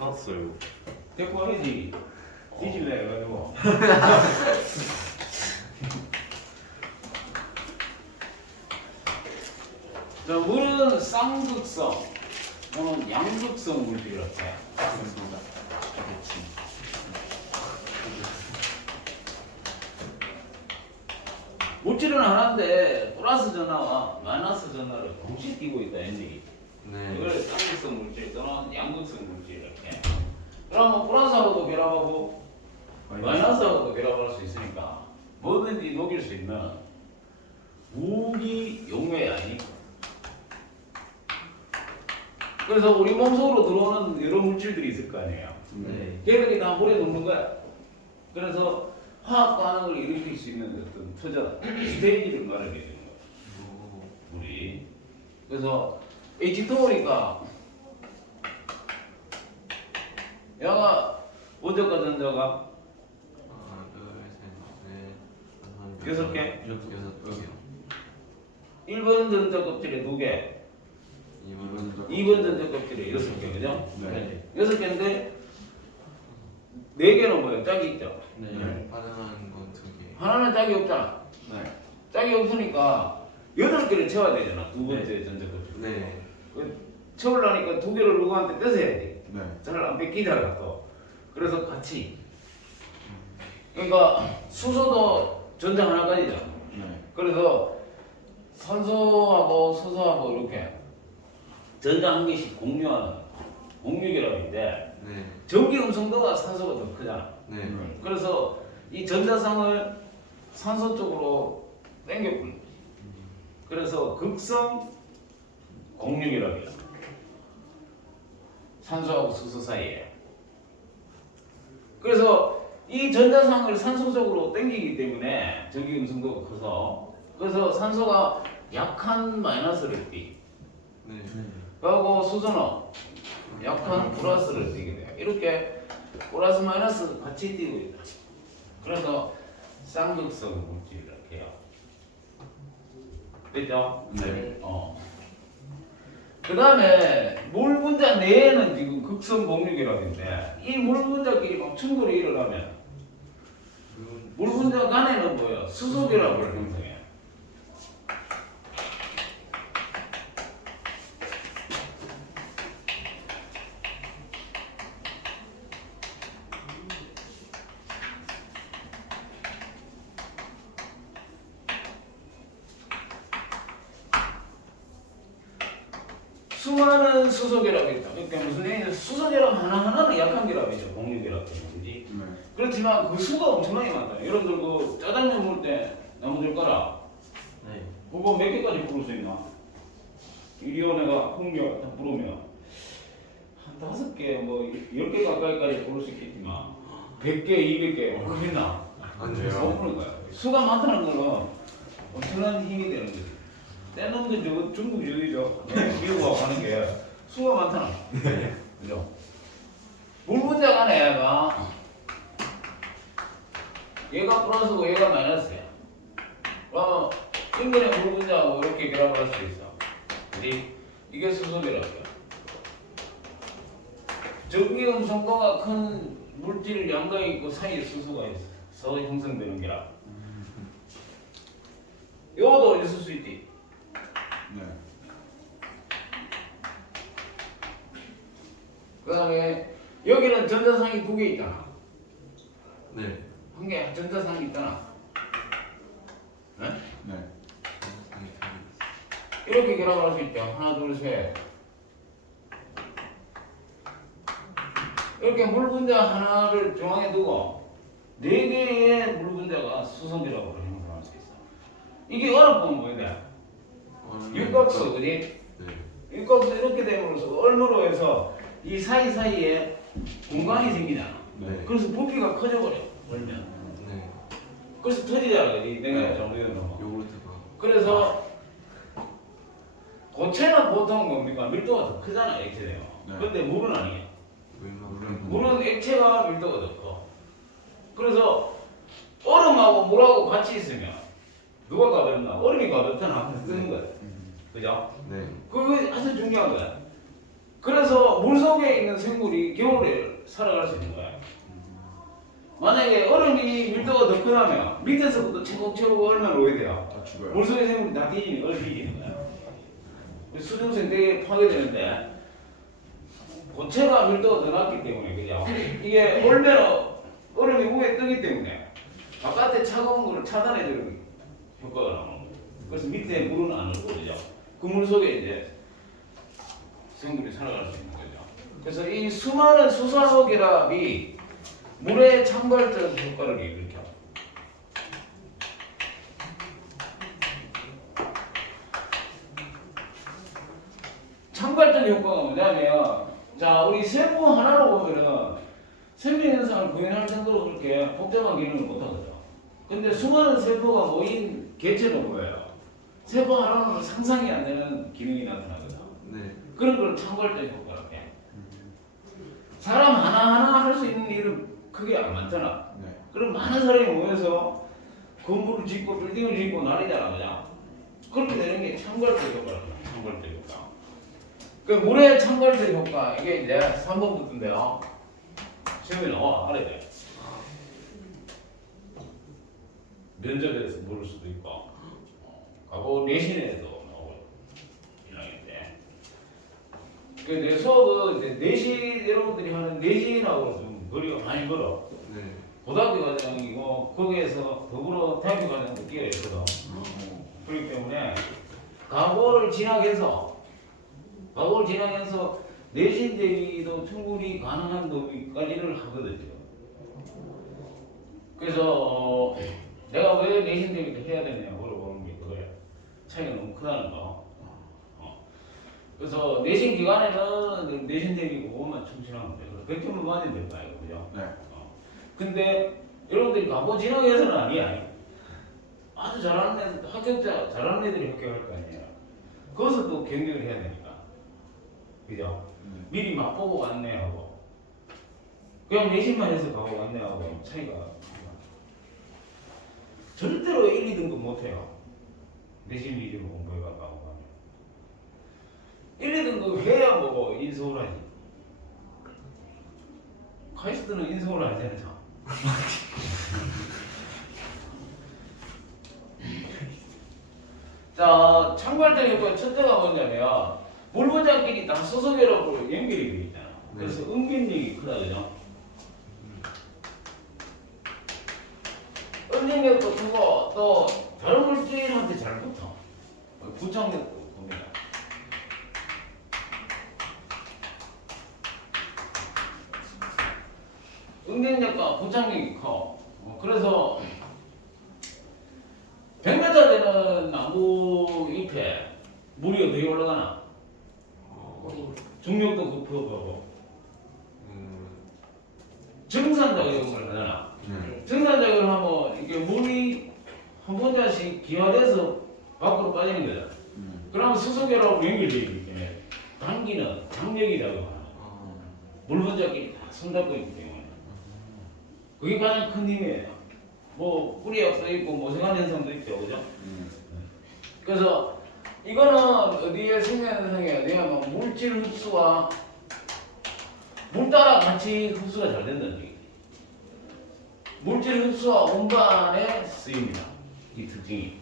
샀어요. 데리고 가야지. 뒤질래 해가지고. 자, 물은 쌍극성, 또는 양극성 물질이라고 해요. 그렇습니다. 물질은 하나인데 플러스 전하와 마이너스 전하를 동시에 띄고 있다 엔딩이. 네. 이걸 쌍극성 물질 또는 양극성 물질 이렇게. 그러면 플러스하고도 결합하고 마이너스하고도 결합할 수 있으니까 뭐든지 녹일 수 있는 무기 용매 아니니까. 그래서 우리 몸속으로 들어오는 여러 물질들이 있을 거 아니에요. 네. 걔들이 다 물에 녹는 거야. 그래서 화학 반응을 일으킬 수 있는 어떤 터전 스테이지를 말하게 되는 거야. 물이. 그래서 H2O니까 얘가 원자과 전자가 하나, 둘, 셋, 넷, 여섯 개? 여섯 개요. 1번 전자 껍질에 2개, 2번 전자 껍질에 6개, 그죠? 네. 6개인데 4개는 뭐예요? 짝이 있죠? 네. 반응하는 건 두 개. 하나는 짝이 없잖아. 네. 짝이 없으니까 8개를 채워야 되잖아. 두 번째 전자 껍질. 네. 채우려니까 2개를 누구한테 뺏어야지. 네. 잘 안 뺏기잖아 또. 그래서 같이. 그러니까 수소도 전자 하나 가지잖아. 네. 그래서 산소하고 수소하고 이렇게 전자 한 개씩 공유하는 공유결합인데 네. 전기 음성도가 산소가 더 크잖아. 네. 그래서 이 전자상을 산소 쪽으로 당겨버려. 그래서 극성 공유결합이야. 산소하고 수소 사이에. 그래서 이 전자상을 산소 쪽으로 당기기 때문에 전기 음성도가 커서 그래서 산소가 약한 마이너스를 띠. 네. 그리고 수소는 약한 플러스를 띠게 돼요. 이렇게 플러스 마이너스 같이 띄고 있다. 그래서 쌍극성 물질이라고 해요. 됐죠? 네. 그 다음에 물 분자 내에는 지금 극성 공유결합인데 이 물 분자끼리 막 충돌이 일어나면 물 분자 간에는 뭐예요? 수소결합을 형성해요. 수많은 수소결합이 있다. 그러니까 무슨 얘기냐? 수소결합 하나하나는 약한 결합이죠. 공유결합이든지. 네. 그렇지만 그 수가 엄청나게 많다. 여러분들 그 짜장면 먹을 때 나무들 거라 네. 그거 몇 개까지 부를 수 있나? 이리온에가 풍력 다 부르면 한 5개, 뭐 10개 가까이까지 부를 수 있겠지만 100개, 200개 그랬나? 안 돼요. 못 부는 거야. 수가 많다는 거는 엄청난 힘이 되는 거지. 뗀 놈들 저 중국 여기죠. 미국하고 하는 게 수가 많잖아. 네. 그죠? 물 분자 간에 얘가 플러스고 얘가 마이너스야. 인근의 물 분자하고 이렇게 결합을 할 수 있어. 그지? 이게 수소 결합이야. 전기 음성도가 큰 물질 양가 있고 사이에 수소가 있어 형성되는 게라. 요것도 있을 수 있지. 네. 그 다음에 여기는 전자상이 2개 있잖아. 네. 한 개 전자상이 있잖아. 네? 네. 이렇게 결합을 할 수 있죠. 하나, 둘, 셋. 이렇게 물 분자 하나를 중앙에 두고 4개의 물 분자가 수소 결합으로 형성할 수 있어. 이게 어렵면 뭐야 돼? 육각수, 그지? 네. 육각수 이렇게 됨으로써 얼므로 해서 이 사이사이에 공간이 생기잖아. 네. 그래서 부피가 커져버려, 벌면. 네. 그래서 터지잖아, 그지? 내가 네. 잘못해놓으면. 요구르트가. 그래서 고체는 보통 뭡니까? 밀도가 더 크잖아, 액체대요. 네. 근데 물은 아니에요. 물만. 물은 액체가 밀도가 더 커. 그래서 얼음하고 물하고 같이 있으면 누가 가볍나? 얼음이 가볍잖아. 쓰는 거야. 그죠? 네. 그거 아주 중요한 거야. 그래서 물속에 있는 생물이 겨울에 살아갈 수 있는 거야. 만약에 얼음이 밀도가 더 크다면 밑에서부터 차곡차곡 얼면 오게 돼요. 다 죽어요. 물속의 생물이 다 뒤지면 얼음이 뒤지는 거야. 수중생 되게 파괴되는데 고체가 밀도가 더 낮기 때문에 그죠? 이게 얼면 얼음이 위에 뜨기 때문에 바깥에 차가운 거를 차단해주는 효과가 나오는 거예요. 그래서 밑에 물은 안 오고 그죠? 그 물 속에 이제 생물이 살아갈 수 있는 거죠. 그래서 이 수많은 수산호 결합이 물의 창발적 효과를 일으켜. 창발적 효과가 뭐냐면, 자 우리 세포 하나로 보면은 생명 현상을 구현할 정도로 그렇게 복잡한 기능을 못하거든. 근데 수많은 세포가 모인 개체는 뭐예요? 세포 하나로 상상이 안 되는 기능이 나타나거든. 네. 그런 걸 창발적 효과라고 해. 사람 하나하나 할 수 있는 일은 크게 안 많잖아. 네. 그럼 많은 사람이 모여서 건물을 짓고 빌딩을 짓고 난리잖아, 그냥. 그렇게 되는 게 창발적 효과라고 해. 창발적 효과. 그 물의 창발적 효과, 이게 이제 3번부터인데요. 시험에 나와, 알아야 돼. 면접에서 물을 수도 있고, 과거 내신에도 나오고, 이랑인데. 내 수업은 이제 내신, 여러분들이 하는 내신하고 좀 거리가 많이 멀어. 네. 고등학교 과정이고, 거기에서 더불어 대학교 과정도 끼어 있거든. 그렇기 때문에, 과거를 진학해서 내신 대비도 충분히 가능한 범위까지를 하거든요. 그래서 내가 왜 내신 대비도 해야 되냐 물어보는 게 그거야. 차이가 너무 크다는 거. 그래서 내신 기간에는 내신 대비 그것만 충실하면 돼. 100점을 맞으면 될 거예요, 그죠? 네. 근데 여러분들이 과거 진학해서는 아니야. 아주 잘하는 애들, 합격자 잘하는 애들이 합격할 거 아니에요. 거기서 또 경쟁을 해야 되니까. 그죠? 미리 맛보고 안내하고 그냥 내신만 해서 가고 안내하고 차이가 절대로 1, 2등급 못해요. 내신 위주로 공부해가 가고 가면 1, 2등급 해야 뭐 인서울 하지. 카이스트는 인서울 하잖아. 자, 창발적 효과 첫째가 뭐냐면 물분자끼리 다 소속결합으로 연결이 되어 있잖아. 그래서 응집력이 크다, 그죠? 응집력도 크고 또 다른 물질한테 잘 붙어. 부착력도 봅니다. 응집력과 부착력이 커. 그래서 100m 되는 나무 잎에 물이 어떻게 올라가나? 중력도 급하고 정산작용을 하잖아. 정산작용을 하면 이게 물이 한 분자씩 기화돼서 밖으로 빠지는 거잖아. 그러면 수소결합으로 연결되어 있기 때문에 당기는 장력이 작용하는 물 분자끼리 다 손잡고 있기 때문에 그게 가장 큰 힘이에요. 뭐 뿌리역도 있고 모생한 현상도 있죠, 그죠? 그래서 이거는 어디에 생명현상이 어디냐면 물질 흡수와 물 따라 같이 흡수가 잘 된다는 얘기죠. 물질 흡수와 운반에 쓰입니다. 이 특징이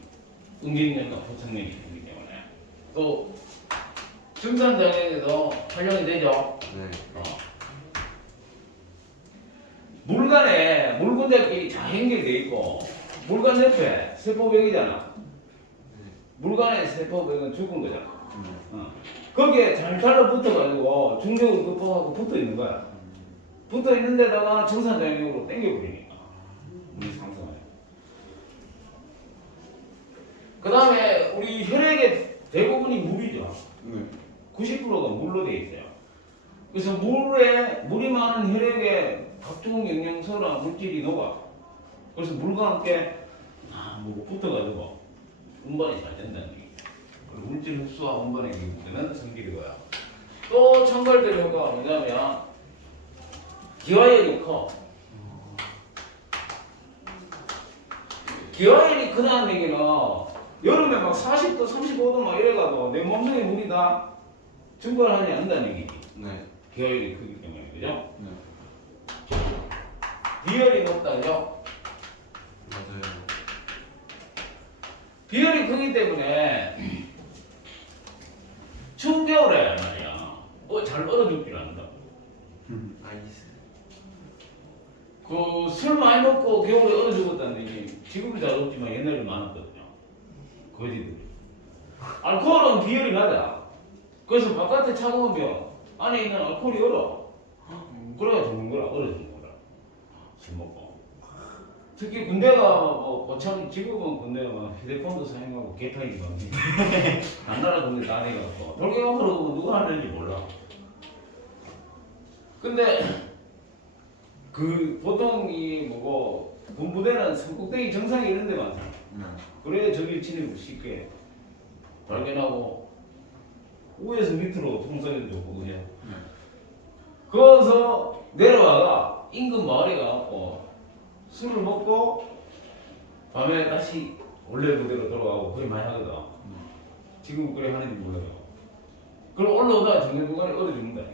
응집력과 포착력이 있기 때문에 또 증산장애에도 활용이 되죠. 네. 물간에 물 분자끼리 잘 연결되어 있고 물간 옆에 세포벽이잖아. 물간의 세포벽은 죽은 거잖아. 거기에 잘 달라붙어가지고 중력을 극복하고 붙어 있는 거야. 붙어 있는 데다가 정산장애력으로 당겨버리니까 물이 상승하죠. 그 다음에 우리 혈액의 대부분이 물이죠. 90%가 물로 되어 있어요. 그래서 물이 많은 혈액에 각종 영양소나 물질이 녹아. 그래서 물과 함께 뭐 붙어가지고 운반이 잘 된다는 얘기죠. 그리고 물질 흡수와 운반의 경우에는 성질이고요. 또 창발적 효과가 뭐냐면 기화열이 커. 기화열이 크다는 얘기는 여름에 막 40도, 35도 막 이래가도 내 몸속에 물이 다 증발하지 않는다는 얘기지. 네. 기하율이 크기 때문에 그죠? 네. 비열이 높다 그죠? 맞아요. 비열이 크기 때문에 추운 겨울에 말이야 잘 얼어 죽질 않는다. 아이스. 그 술 많이 먹고 겨울에 얼어 죽었다는 얘기 지금도 잘 없지만 옛날에 많았거든요. 거지들. 알코올은 비열이 낮아. 그래서 바깥에 차가운 병 안에 있는 알코올이 얼어. 그래야 죽는 거라 얼어 죽는 거라. 술 먹고. 특히 군대가 뭐 고참 지금은 군대가 막 휴대폰도 사용하고 개판이 막 남나라 군대 다 해갖고 돌격으로 누가 하는지 몰라. 근데 그 보통 이 뭐고 군부대는 산꼭대기 정상에 이런 데 많잖아. 그래야 적일 진입을 쉽게 발견하고 위에서 밑으로 통솔해도 좋고 그냥. 거기서 내려와가 인근 마을에 가고 술을 먹고 밤에 다시 원래 부대로 돌아가고 그게 많이 하거든. 지금 그래 하는지 몰라요. 그럼 올라오다가 중간중간에 얼어 죽는다.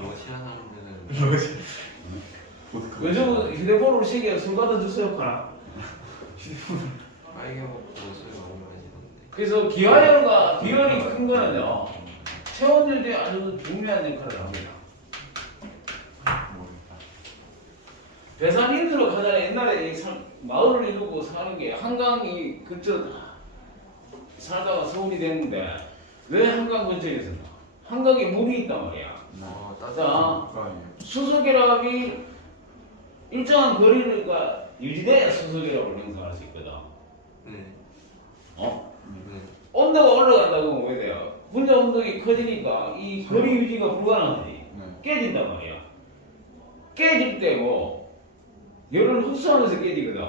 러시아 사람들은 요즘은 휴대폰으로 시계 술 갖다 주세요 하나. 빨개 먹고 술 너무 마시던데. 그래서 기하열과 비열이 큰 거는요 체온율에 아주 중요한 역할을 합니다. 배산인들로 가잖아요. 옛날에 마을을 이루고 사는 게 한강이 근처 살다가 서울이 됐는데 왜 한강 근처에 있었나? 한강에 물이 있단 말이야. 자, 수소결합이 일정한 거리가 유지돼야 수소결합을 형성할 수 있거든. 네. 어? 네. 온도가 올라간다고 보면 왜 돼요? 분자 운동이 커지니까 이 거리 유지가 불가능하지. 깨진단 말이야. 깨질 때고 열을 흡수하면서 깨지거든.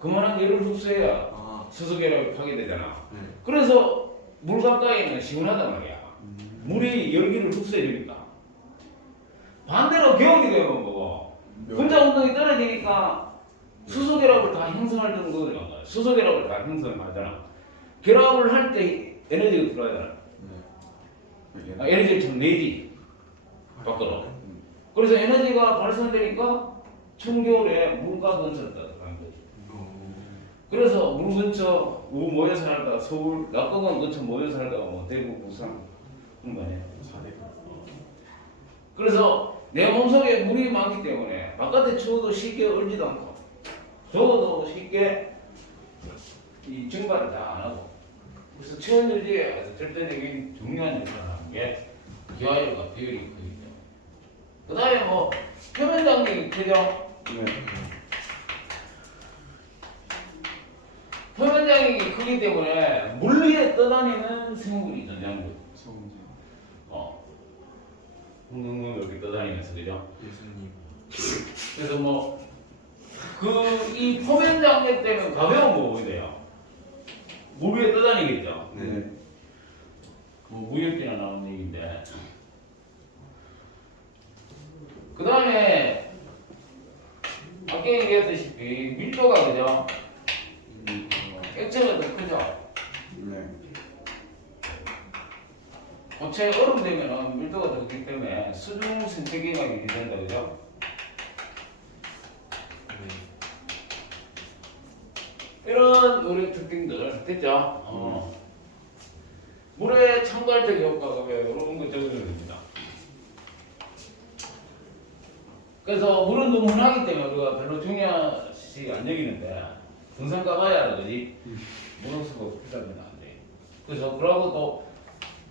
그만한 열을 흡수해야 아. 수소결합이 파괴되잖아. 네. 그래서 물 가까이는 시원하단 말이야. 물이 열기를 흡수해 주니까. 반대로 겨울이 되면 뭐고 분자 운동이 떨어지니까 수소결합을 다 형성하려는 거거든. 수소결합을 다 형성하잖아. 결합을 할 때 에너지가 들어가잖아. 에너지를 좀 내지 밖으로. 그래서 에너지가 발산되니까 청겨울에 물가 근처를 따뜻한 거지. 그래서 물 근처 모여 살다가 서울 낙동강 근처 모여 살다가 뭐 대구 부산 그런 거 아니에요. 그래서 내 몸속에 물이 많기 때문에 바깥에 추워도 쉽게 얼지도 않고 더워도 쉽게 이 증발을 다 안 하고. 그래서 체온 유지에 아주 절대적인 중요한 역할을 하는 게 기하열과 비열이 크기 때문에. 그 다음에 뭐 표면 장력이 크죠. 표면 장력이 크기 때문에 물 위에 떠다니는 생물이 존재하는 거죠. 웅웅웅 이렇게 떠다니면서 그죠. 예수님. 그래서 뭐 이 표면 장력 때문에 가벼운 거 보게 돼요. 물 위에 떠다니겠죠. 네. 뭐 무역기나 나오는 얘기인데. 그 다음에 아까 얘기했다시피 밀도가 그죠. 액체가 더 크죠. 고체 얼음 되면은 밀도가 더 크기 때문에 수중 생태계가 유지된다 그죠. 이런 우리 특징들 됐죠. 물의 첨가적 효과가 왜 이런 거 적용이 됩니다. 그래서 물은 누문하기 때문에 우리가 별로 중요시 안 여기는데 등산 가봐야 알아 그지. 물은 수가 필요하면 안 돼. 그래서 그러고 또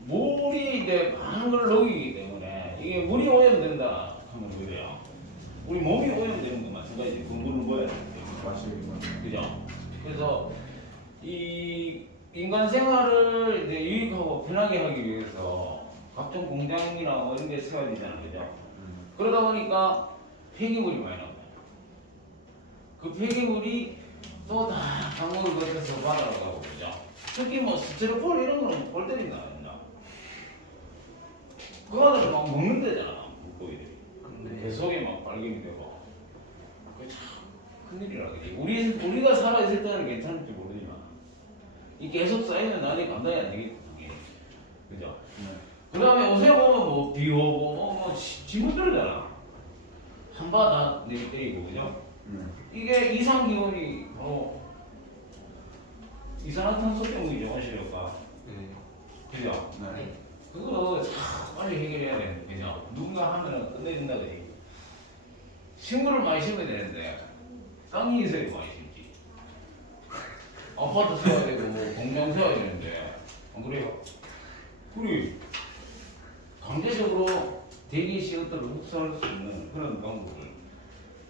물이 이제 많은 걸 녹이기 때문에 이게 물이 오염된다 하면 그래요. 우리 몸이 오염되는 거 마찬가지지. 그 물을 먹어야 되는데. 그죠? 그래서 이 인간 생활을 이제 유익하고 편하게 하기 위해서 각종 공장이나 뭐 이런 데 세워야 되잖아요. 그죠? 그러다 보니까 폐기물이 많이 나와요. 그 폐기물이 또 다 강물을 거쳐서 바다로 가고 그죠? 특히 뭐 스티로폼 이런 거는 골 때린다. 그거는 막 먹는 데잖아. 물고기들이. 배 속에 막 발견이 되고. 그게 참 큰일이라 그지. 우리가 살아있을 때는 괜찮을지 모르지만 이 계속 쌓이면 나중에 감당이 안 되겠지. 그죠? 그 다음에 요새 보면 뭐 비 오고 뭐 지문들잖아. 한바다 내리고 그죠? 이게 이상 기온이 이산화탄소 때문이죠, 원시력과. 네. 그죠? 네. 그거를 빨리 해결해야 되는 그죠? 누군가 하면은 끝내준다 그지? 식물을 많이 심어야 되는데 땅이 있어야 많이 심지. 아파트 세워야 되고 공장 세워야 되는데 안 그래요? 우리 강제적으로 대기 시간들을 흡수할 수 있는 그런 방법을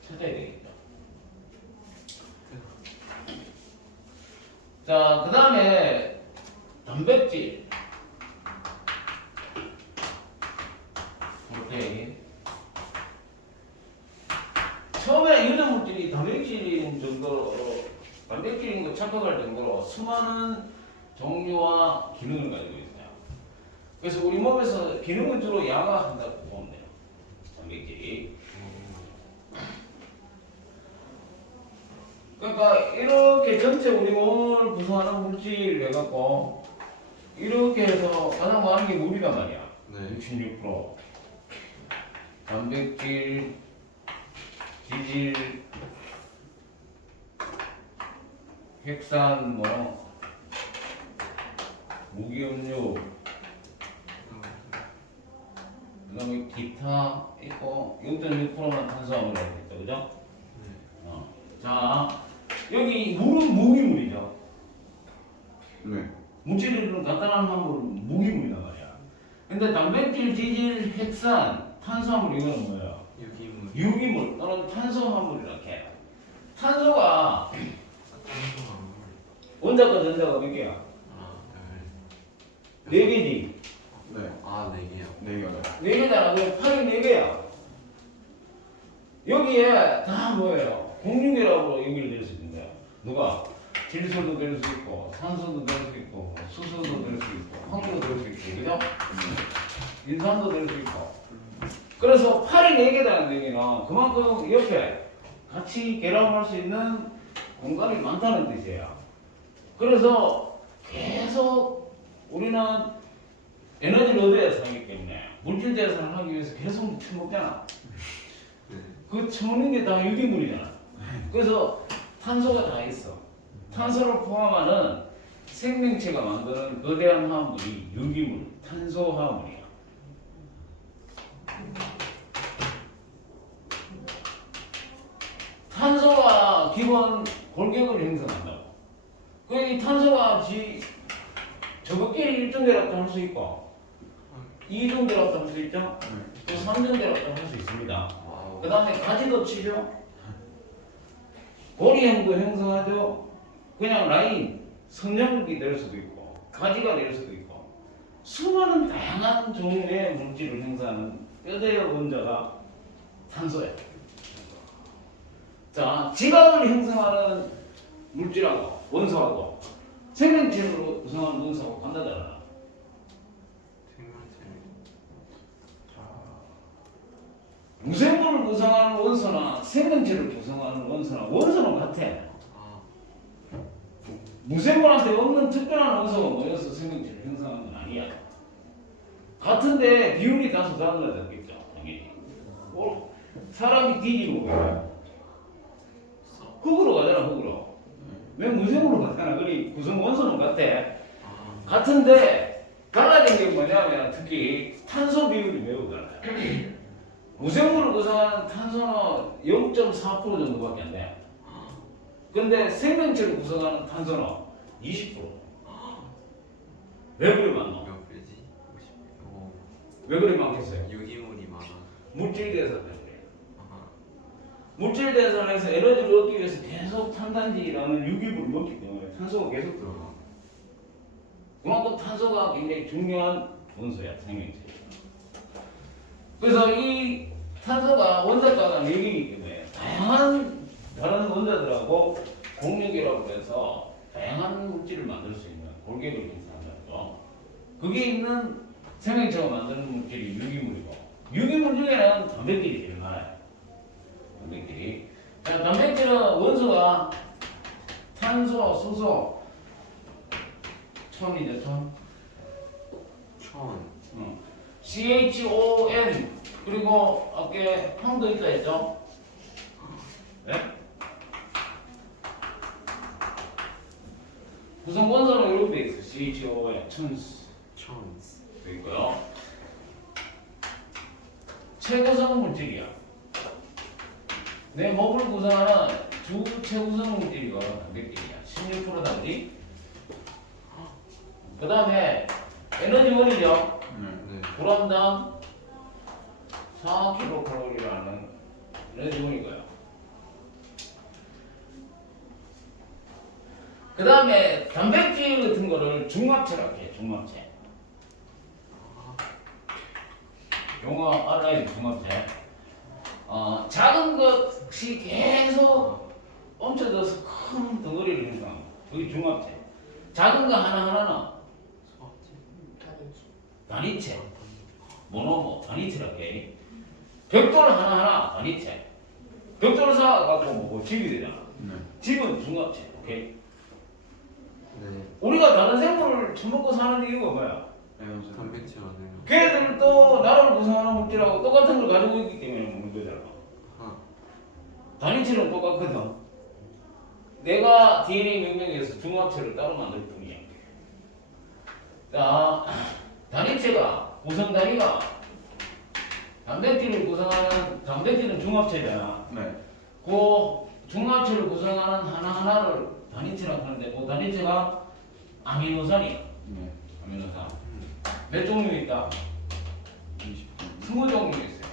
찾아야 되겠죠. 자, 그 다음에 단백질. 프로테인. 처음에 유전 물질이 단백질인 거 착각할 정도로 수많은 종류와 기능을 가지고 있어요. 그래서 우리 몸에서 기능을 주로 양화한다고 보면 돼요. 단백질이. 그러니까 이렇게 전체 우리 몸을 구성하는 물질 해갖고 이렇게 해서 가장 많은 게 물이란 말이야. 네. 66%. 단백질, 지질, 핵산, 무기염료, 그 다음에 기타 있고 0.6%만 탄수화물이 있다, 그죠? 자, 여기 물은 무기물이죠. 네. 물질은 간단한 화물은 무기물이란 말이야. 근데 단백질, 지질, 핵산, 탄수화물 이거는 뭐예요? 유기물. 유기물 또는 탄소화물이라고 해요. 탄소가 탄수화물. 원자과 전자가 몇 개야? 하나, 둘. 네 개지. 네. 아, 네 개요. 네 개요. 네 개잖아. 그럼 팔이 네 개야. 여기에 다 뭐예요? 공유계라고 연결될 수 있는데 누가? 질소도 될 수 있고 산소도 될 수 있고 수소도 될 수 있고 황소도 될 수 있고 그죠? 인산도 될 수 있고 그래서 팔이 네 개다는 얘기는 그만큼 옆에 같이 결합할 수 있는 공간이 많다는 뜻이에요. 그래서 계속 우리는 에너지를 얻어야 하기 때문에 물질 대사를 하기 위해서 계속 처먹잖아. 네. 그 처먹는 게 다 유기물이잖아. 그래서 탄소가 다 있어. 탄소를 포함하는 생명체가 만드는 거대한 화합물이 유기물, 탄소화합물이야. 탄소가 기본 골격을 형성한다고. 이 탄소가 저것끼리 1중 결합도 할 수 있고 2중 결합도 할 수 있죠. 또 3중 결합도 할 수 있습니다. 와우. 그 다음에 가지도 치죠. 고리형도 형성하죠. 그냥 라인, 선형이 될 수도 있고 가지가 될 수도 있고 수많은 다양한 종류의 물질을 형성하는 뼈대의 원자가 탄소예요. 자, 지방을 형성하는 물질하고 원소하고 생명체로 구성하는 원소하고 간다잖아. 생명체. 무생물을 구성하는 원소나 생명체를 구성하는 원소나 원소는 같아. 아, 무생물한테 없는 특별한 원소가 모여서 생명체를 형성하는 건 아니야. 같은데 비율이 다소 달라졌겠죠. 당연히. 사람이 뒤지고 그래. 흙으로 가잖아, 흙으로. 왜 무생물로 가잖아. 그리 구성 원소는 같아. 아, 같은데 달라진 게 뭐냐면 특히 탄소 비율이 매우 달라요. 무생물을 구성하는 탄소는 0.4% 정도밖에 안 돼. 근데 생명체를 구성하는 탄소는 20%. 왜 그리 많노? 몇 배지? 50. 오. 왜 그리 많겠어요? 유기물이 많아. 물질 대사 때문에. 아하. 물질 대사에서 에너지를 얻기 위해서 계속 탄단지라는 유기물을 먹기 때문에 탄소가 계속 들어가. 그만큼 탄소가 굉장히 중요한 원소야, 생명체. 그래서 이 탄소가 원자가가 4개이기 때문에 다양한 다른 원자들하고 공유계라고 해서 다양한 물질을 만들 수 있는 골격을 형성한다는 거. 그게 있는 생명체가 만드는 물질이 유기물이고 유기물 중에는 단백질이 제일 많아요. 단백질이. 자, 단백질은 원소가 탄소, 수소, 첨이죠, 첨. 천. 어. CHON 그리고 아까 한도 있다 했죠? 네? 구성 원소는 이렇게 돼 있어. CHON 춘스 촌스. 돼 있고요. 최구성 물질이야. 내 몸을 구성하는 주 최구성 물질이가 단백질이야. 16%다 그지? 그 다음에 에너지원이죠. 네. g당 4kcal라는 에너지원이고요. 그 다음에 단백질 같은 거를 중합체라고 해. 중합체. 용어 알아야 돼. 중합체. 작은 것이 계속 얹혀져서 큰 덩어리를 형성합니다. 그게 중합체. 작은 거 하나하나는 소합체. 단위체. 모노모 단위체라고 해. 벽돌 하나하나 단위체. 벽돌을 사갖고 뭐 집이 되잖아. 네. 집은 중합체. 오케이? 네. 우리가 다른 생물을 처먹고 사는 이유가 뭐야? 에너지. 단백질 안에요. 걔들도 나라를 구성하는 물질하고 똑같은 걸 가지고 있기 때문에 먹는 거잖아. 아. 단위체는 똑같거든. 내가 DNA 명령에서 중합체를 따로 만들 뿐이야. 자, 단위체가 구성 단위가 단백질을 구성하는 단백질은 중합체잖아. 네. 그 중합체를 구성하는 하나하나를 단위체라고 하는데 그 단위체가 아미노산이야. 네. 아미노산. 몇 종류 있다? 20종류 있어요.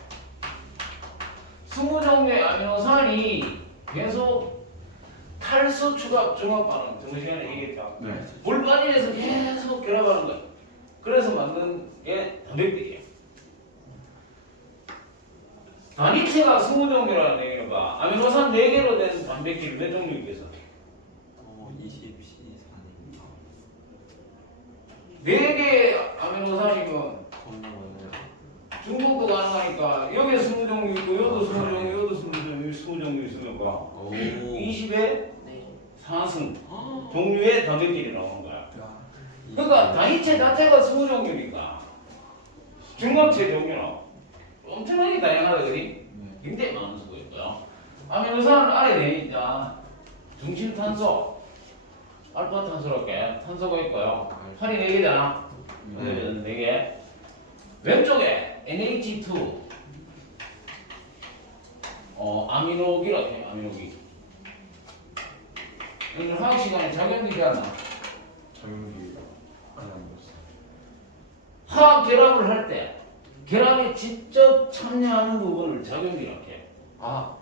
20종류의 아미노산이 계속 탈수 추갑 중합하는 저번 시간에 얘기했다. 네. 물바디에서 계속 결합하는 거야. 그래서 만든 게 단백질이야. 단위체가 20종류라는 얘기를 봐. 아미노산 4개로 된 단백질 몇 종류 있겠어? 20C4입니다. 4개 아미노산이면 겁나 많아요. 중국도 가능하니까 여기 20종류 있고 여기도 20종류 여기도 20종류 있으니까 오. 20에 네. 4승 아. 종류의 단백질이 나오는 거야. 그러니까 단위체 자체가 20종류니까 중합체 종류는 엄청나게 다양하다 그지? 네. 굉장히 많은 수가 있고요. 아미노산은 아래 네 있다. 중심 탄소, 알파 탄소롭게 탄소가 있고요. 팔이 4개잖아. 네. 4개. 왼쪽에 NH2 아미노기라고 해요. 아미노기. 오늘 화학 시간에 작용기지 않아. 적용기가 안 보였어요. 화학 결합을 할 때 결합에 직접 참여하는 부분을 작용기라고 해. 아.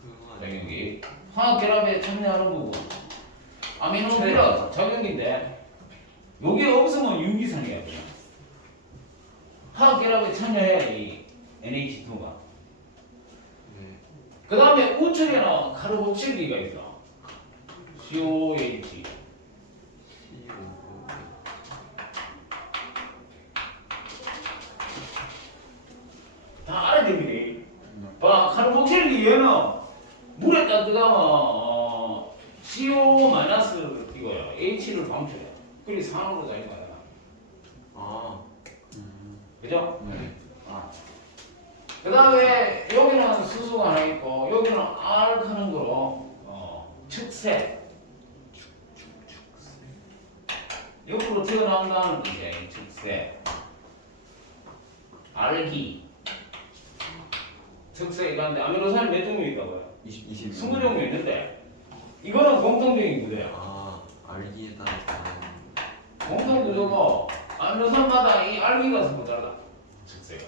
그거 아니에요. 작용기. 화학 결합에 참여하는 부분. 아미노기라 작용기인데 여기 없으면 유기산이야 그냥. 화학 결합에 참여해야지 NH2가. 네. 그 다음에 우측에는 카르복실기가 있어. COH. C5. 다 알아야 됩니다. 봐, 카르복실기 얘는 물에 따뜻하면 CO-를 띄고요. H를 방출해. 그리 산으로 잘 가요. 아. 그죠? 네. 그 다음에 여기는 수소가 하나 있고 여기는 R 하는 거로 축세. 옆으로 튀어나온다는 뜻이에요. 축세. 알기. 축세 이건데 아미노산이 몇 종류 있다고요? 20. 20종류 있는데 이거는 공통적인 구조야. 아. 알기에 따라서. 공통 구조고 아미노산마다 이 알기가 서로 달라. 축세가.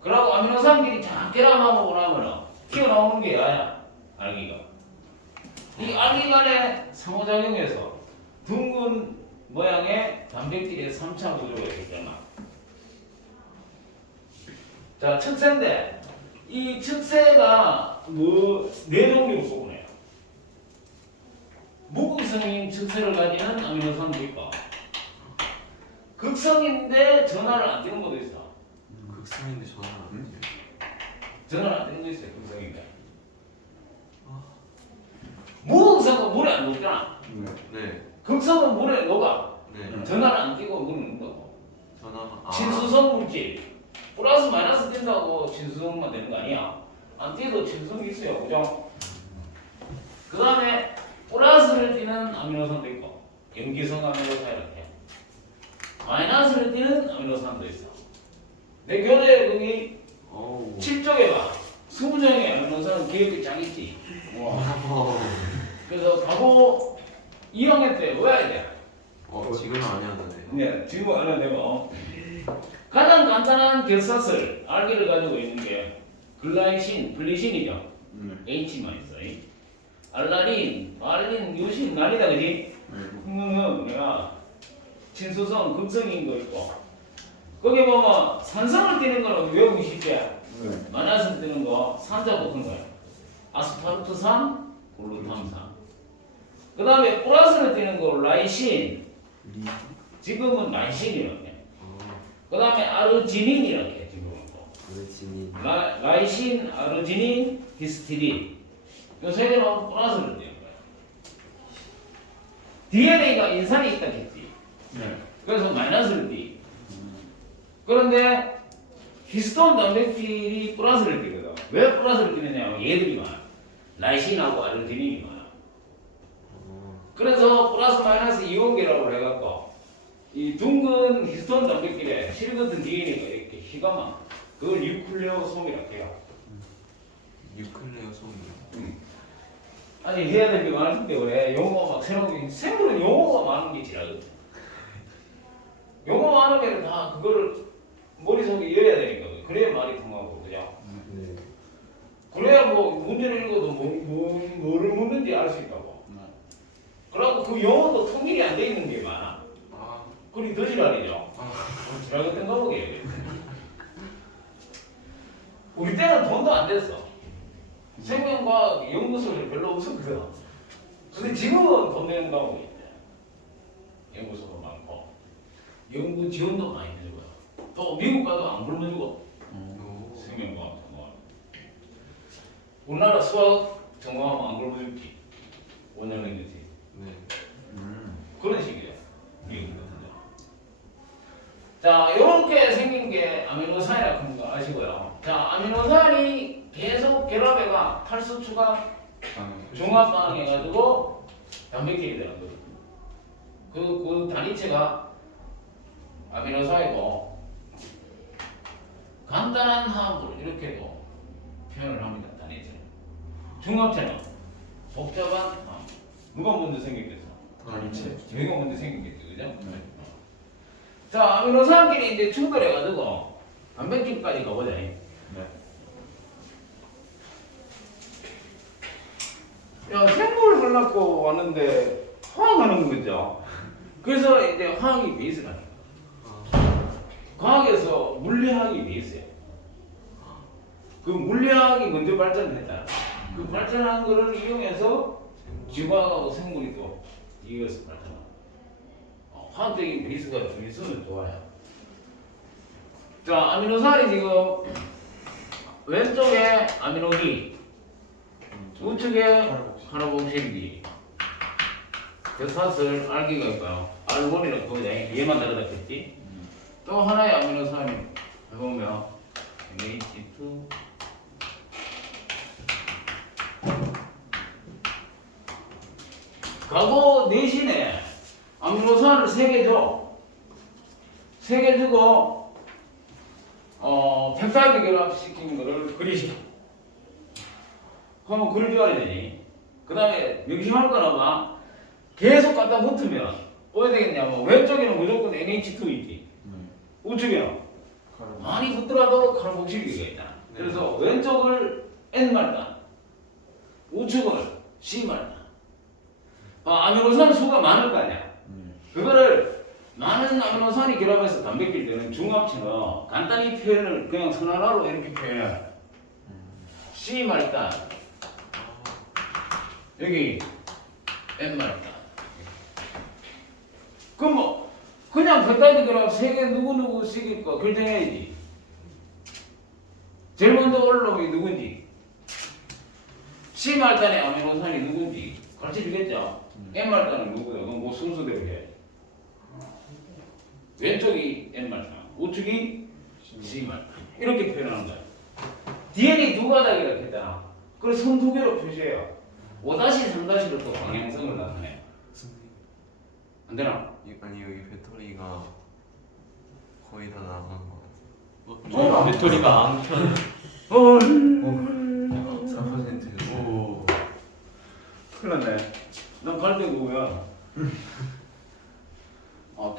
그러고 아미노산끼리 쫙 결합하고 나면은 튀어나오는 게 야야. 알기가. 이 알기 간에 상호작용해서 둥근 모양의 단백질의 3차 구조가 있잖아. 자, 측세인데 이 측세가 네 종류로 구분해요. 무극성인 측세를 가지는 아미노산도 있고 극성인데 전하를 안 띄는 것도 있어. 극성인데 전화를 안 돼요. 전하를 안 띄는 거 있어요. 극성인데. 무극성은 물에 안 녹잖아. 네. 네. 극성은 물에 녹아. 네. 전하를 안 띄고 물에 녹는다고. 전화. 친수성 물질 플러스 마이너스 뛴다고 친수성만 되는 거 아니야. 안 뛰어도 친수성이 있어요, 그죠? 그 다음에 플러스를 띄는 아미노산도 있고 염기성 아미노산 이렇게 마이너스를 띄는 아미노산도 있어. 내 교재 거기 어우. 7쪽에 봐. 20종의 아미노산은 기억이 짱있지. 그래서 과거 2학년 때 외워야 돼. 지금은 아니었는데. 네, 지금 알아야 되고 가장 간단한 결사슬 알기를 가지고 있는 게 글라이신, 글리신이죠. H만 있어. 알라닌, 알린, 유신, 난리다, 그지? 내가 친수성, 극성인 거 있고 거기 보면 산성을 띄는 거는 외우기 쉽게 마이너스 띄는 거 산자 붙은 거야. 아스파르트산, 글루탐산. 그 다음에 플러스를 띄는 거 라이신, 지금은 라이신 이렇게. 그 다음에 아르지닌 이렇게 지금은 또. 그렇지. 라이신, 아르지닌, 히스티딘. 이 세 개는 플러스를 띄는 거야. DNA가 인산이 있다 했지. 그래서 마이너스를 띄. 그런데 히스톤 단백질이 플러스를 띄거든. 왜 플러스를 띄느냐면 얘들이 많아. 라이신하고 아르지닌이 많아. 그래서 플러스 마이너스 이온계라고 해갖고 이 둥근 히스톤 단백질에 실 같은 DNA가 이렇게 희가 많아. 그걸 유클레오솜이라고 해요. 유클레오솜이요. 아니 해야 될 게 많은데 왜 용어 막 새로운 생물은 용어가 많은 게 지라거든. 용어 많으면 다 그거를 머릿속에 이어야 되니까 그래야 말이 통하고 그죠? 네. 그래야 뭐 문제를 읽어도 뭐를 묻는지 알 수 있다고. 그러고 그 용어도 통일이 안 돼 있는 게 많아. 그리 더 지랄이죠. 지랄같은 거 보게. 우리 때는 돈도 안 됐어. 생명과학 연구소를 별로 없었거든. 근데 지금은 돈 내는 과목이 있대. 연구소도 많고 연구 지원도 많이 해주고요. 또 미국 가도 안 굶어주고 생명과학 전공하면 우리나라 수학 전공하면 안 굶어줄지 원년행이지. 네. 그런 식이에요. 미국은. 자, 이렇게 생긴 게 아미노산이라고 하는 거 아시고요. 자, 아미노산이 계속 결합해가 탈수 추가 종합 반응해가지고 단백질이 되는 거죠. 그 단위체가 아미노산이고 간단한 화합물 이렇게도 표현을 합니다. 단위체. 중합체는 복잡한 화합물. 누가 먼저 생겼겠어? 단위체. 여기가 먼저 생겼겠죠, 그죠? 자, 아미노산끼리 이제 충돌해가지고 단백질까지 가보자. 야, 생물을 만났고 왔는데 화학하는 거죠. 그래서 이제 화학이 베이스라는 거야. 과학에서 물리학이 베이스야. 그 물리학이 먼저 발전을 했잖아. 그 발전한 거를 이용해서 지구하고 생물이 또 이어서 발전하고. 화학적인 베이스가 있으면 좋아요. 자, 아미노산이 지금 왼쪽에 아미노기, 우측에 카르복실기, 결사슬 알기가 있고요. 알곤이라고 보자. 얘만 다르다 했지. 또 하나의 아미노산이 해보면 NH2 과거 내신에 아미노산을 3개 줘. 3개 주고 펩타이드 결합시킨 거를 그리시켜. 그러면 그릴 줄 알아야 되니. 그 다음에 명심할 거나 봐. 계속 갖다 붙으면 어떻게 되겠냐면 왼쪽에는 무조건 NH2 있지. 우측에는 많이 붙더라도 카르복실기가 있잖아. 그래서 왼쪽을 N말단, 우측을 C말단. 아미노산 수가 많을 거 아니야. 그거를 많은 아미노산이 결합해서 단백질 되는 중합체는 간단히 표현을 그냥 선 하나로 이렇게 표현해. C말단, 여기 N말단. 그럼 뭐 그냥 펩타이드 결합 3개 누구누구 시킬까 결정해야지. 제일 먼저 올라오는 게 누군지, C말단의 아미노산이 누군지 가르쳐 주겠죠. N말단은 누구다. 그럼 뭐 순서대로 해야지. 왼쪽이 N말파, 우측이 C말파. 이렇게 표현하는 거야. DN이 두 가닥이라고 했잖아. 그래서 선 두 개로 표시해요. 5-3-로 또 방향성을 나타내요. 선생님. 안 되나? 아니 여기 배터리가 거의 다 나간 것 어? 배터리가 안 켜. 헐. 같아요. 4%. 오. 큰일 났네. 넌 갈등 누구야?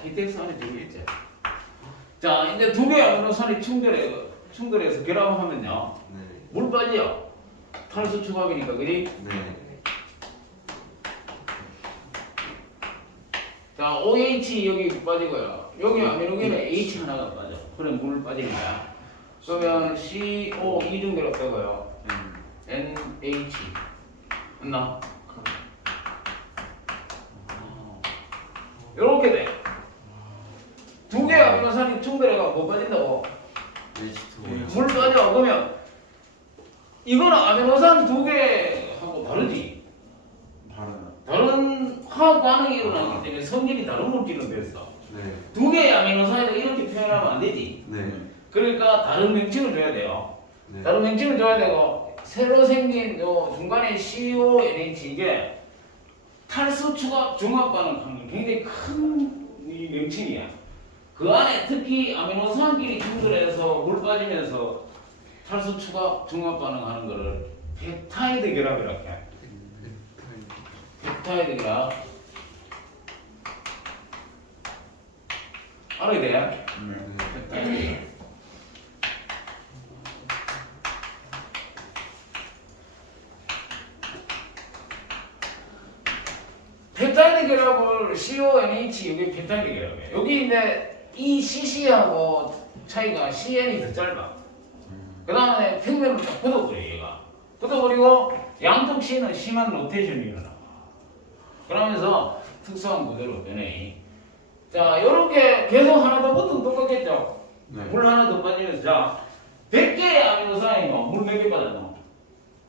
KTX 안에 되게 있지. 자, 이제 두 개의 아미노산이 충돌해서 결합하면요. 네. 물 빠지요. 탄소 추가이니까, 그지? 네. 자, OH 여기 빠지고요. 여기 아미노겐에 H 하나가 빠져. 그래, 물 빠지는 거야. 그러면 CO 이중결합 되고요. NH. 맞나? 이렇게 돼. 두 개의 아미노산이 충돌해가 뭐 빠진다고? H2O. 물 빠져. 그러면 이거는 아미노산 두 개하고 다르지. 다른 화학 반응이 일어나기 때문에 성질이 다른 물질은 됐어. 네. 두 개의 아미노산을 이렇게 표현하면 안 되지. 네. 그러니까 다른 명칭을 줘야 돼요. 네. 다른 명칭을 줘야 되고 새로 생긴 요 중간에 CONH 이게 탈수 추가 중합 반응하는 굉장히 큰 이 명칭이야. 그 안에 특히 아미노산끼리 충돌해서 물 빠지면서 탈수 추가 중합 반응하는 거를 펩타이드 결합이라고 해. 펩타이드 결합. 알아야 돼? 펩타이드. 펩타이드 결합을 CONH 여기 펩타이드 결합이에요. 여기 이제 이 CC하고 차이가 CN이 더 짧아. 그 다음에 평면을 딱 굳어버려 얘가. 굳어버리고 양쪽 C는 심한 로테이션이 일어나. 그러면서 특수한 구조로 변해. 자, 요렇게 계속 하나 더 붙으면 똑같겠죠? 네. 물 하나 더 빠지면서 자 100개의 아미노산이 물 몇 개 빠졌노?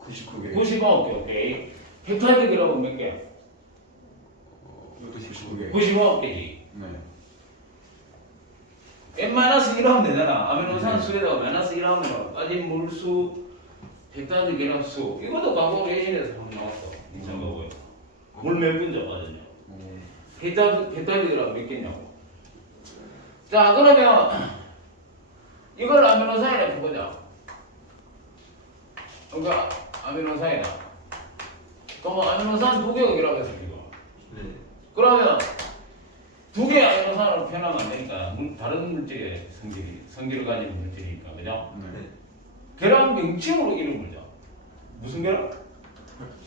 99개. 99개. 오케이. 펩타이드 결합은 몇 개? 99개. 99개지. 네. N-1 하면 되잖아. 아미노산 수에다가 -1 하면 빠진 물수, 펩타이드 결합수. 이것도 과거 예시에서 한번 나왔어. 인상거고요. 물 몇 분자 빠졌냐? 펩타이드 결합 몇 개냐고. 자, 그러면 이걸 아미노산이라 해보자. 그러니까 아미노산이다. 그러면 아미노산 두 개가 결합해서 이거. 네. 그러면 두 개의 아미노산으로 표현하면 안 되니까 다른 물질의 성질을 가진 물질이니까, 그죠? 네. 결합 명칭으로 이름을 줘. 무슨 결합?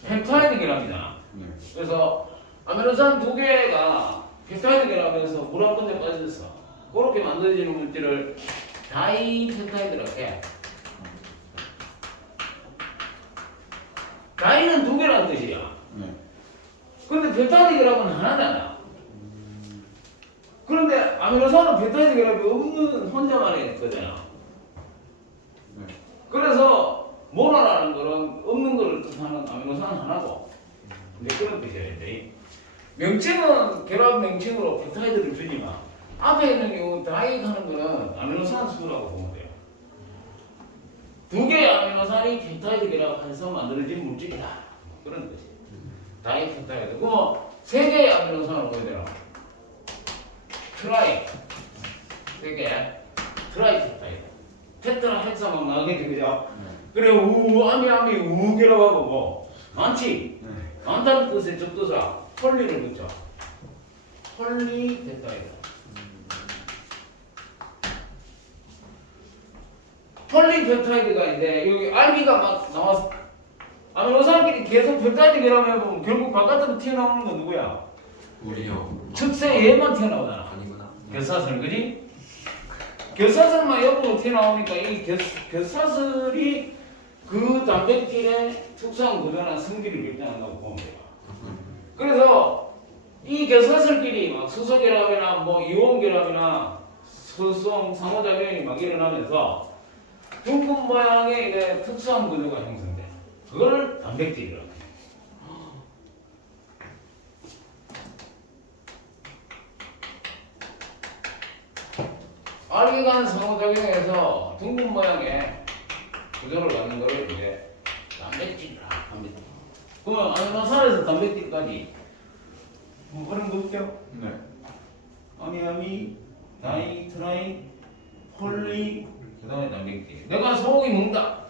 펩타이드 결합이잖아. 네. 그래서 아미노산 두 개가 펩타이드 결합해서 물 한 번째 빠졌어. 그렇게 만들어지는 물질을 다이펩타이드라고 해. 다이는 두 개라는 뜻이야. 네. 그런데 펩타이드 결합은 하나잖아. 그런데 아미노산은 펩타이드 결합이 없는 혼자만의 거잖아. 네. 그래서 모노라는 거는 없는 거를 뜻하는 아미노산 하나고. 이제 그런 뜻이야. 명칭은 결합 명칭으로 펩타이드를 주지만 앞에 있는 이 다이 하는 거는 아미노산 수라고 보면 돼요. 두 개의 아미노산이 펩타이드 결합해서 만들어진 물질이다. 그런 뜻이에요. 다이 펩타이드. 그럼 세 개의 아미노산을 보여야 되나? 트라이. 세 개. 트라이 펩타이드. 테트라 헥사만 나오겠지, 그죠? 그래, 아미, 우결합하고 뭐. 많지? 네. 많다는 뜻의 접두사, 폴리를 붙여. 폴리 펩타이드. 폴리펩타이드가 이제 여기 알기가 막 나왔어. 아미노산끼리 계속 펩타이드 결합해보면 결국 바깥으로 튀어나오는 건 누구야? 우리요. 측세 얘만 튀어나오잖아. 아니구나. 결사슬, 그지? 결사슬만 옆으로 튀어나오니까 이 결사슬이 그 단백질의 특수한 구조나 성질을 결정한다고 보면 돼요. 그래서 이 결사슬끼리 막 수소 결합이나 뭐 이온 결합이나 수성 상호작용이 막 일어나면서 둥근 모양의 이제 특수한 구조가 형성돼. 그걸 단백질이라고 해. 알기관 상호작용에서 둥근 모양의 구조를 갖는 거를 이제 단백질이라 합니다. 그러면 아미노산에서 단백질까지 뭐 그런 거 없죠? 네. 아미아미, 다이, 트라이, 폴리, 그 다음에 단백질. 내가 소고기 먹는다.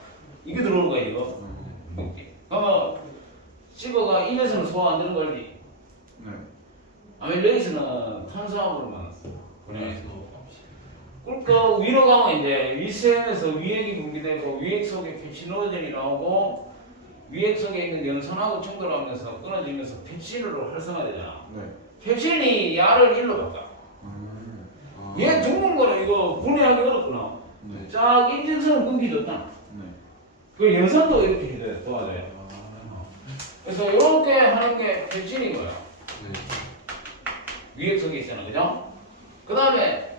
이게 들어오는 거야 이거. 먹지. 그러면 씹어가 입에서는 소화 안 되는 거 알지? 네. 아밀레이스는 탄수화물을 만났어. 그래서 그러니까 위로 가면 이제 위세에서 위액이 분비되고 위액 속에 펩시노젠이 나오고 위액 속에 있는 연산하고 충돌하면서 끊어지면서 펩신으로 활성화되잖아. 네. 펩신이 야를 일로 바꿔. 아. 얘 죽는 거는 이거 분해하기 어렵구나. 네. 쫙 인증선은 끊기졌잖아. 네. 그 연산도 이렇게 해줘야 도와줘요. 아. 그래서 이렇게 하는 게 펩신인 거야. 네. 위액 속에 있잖아, 그죠? 그 다음에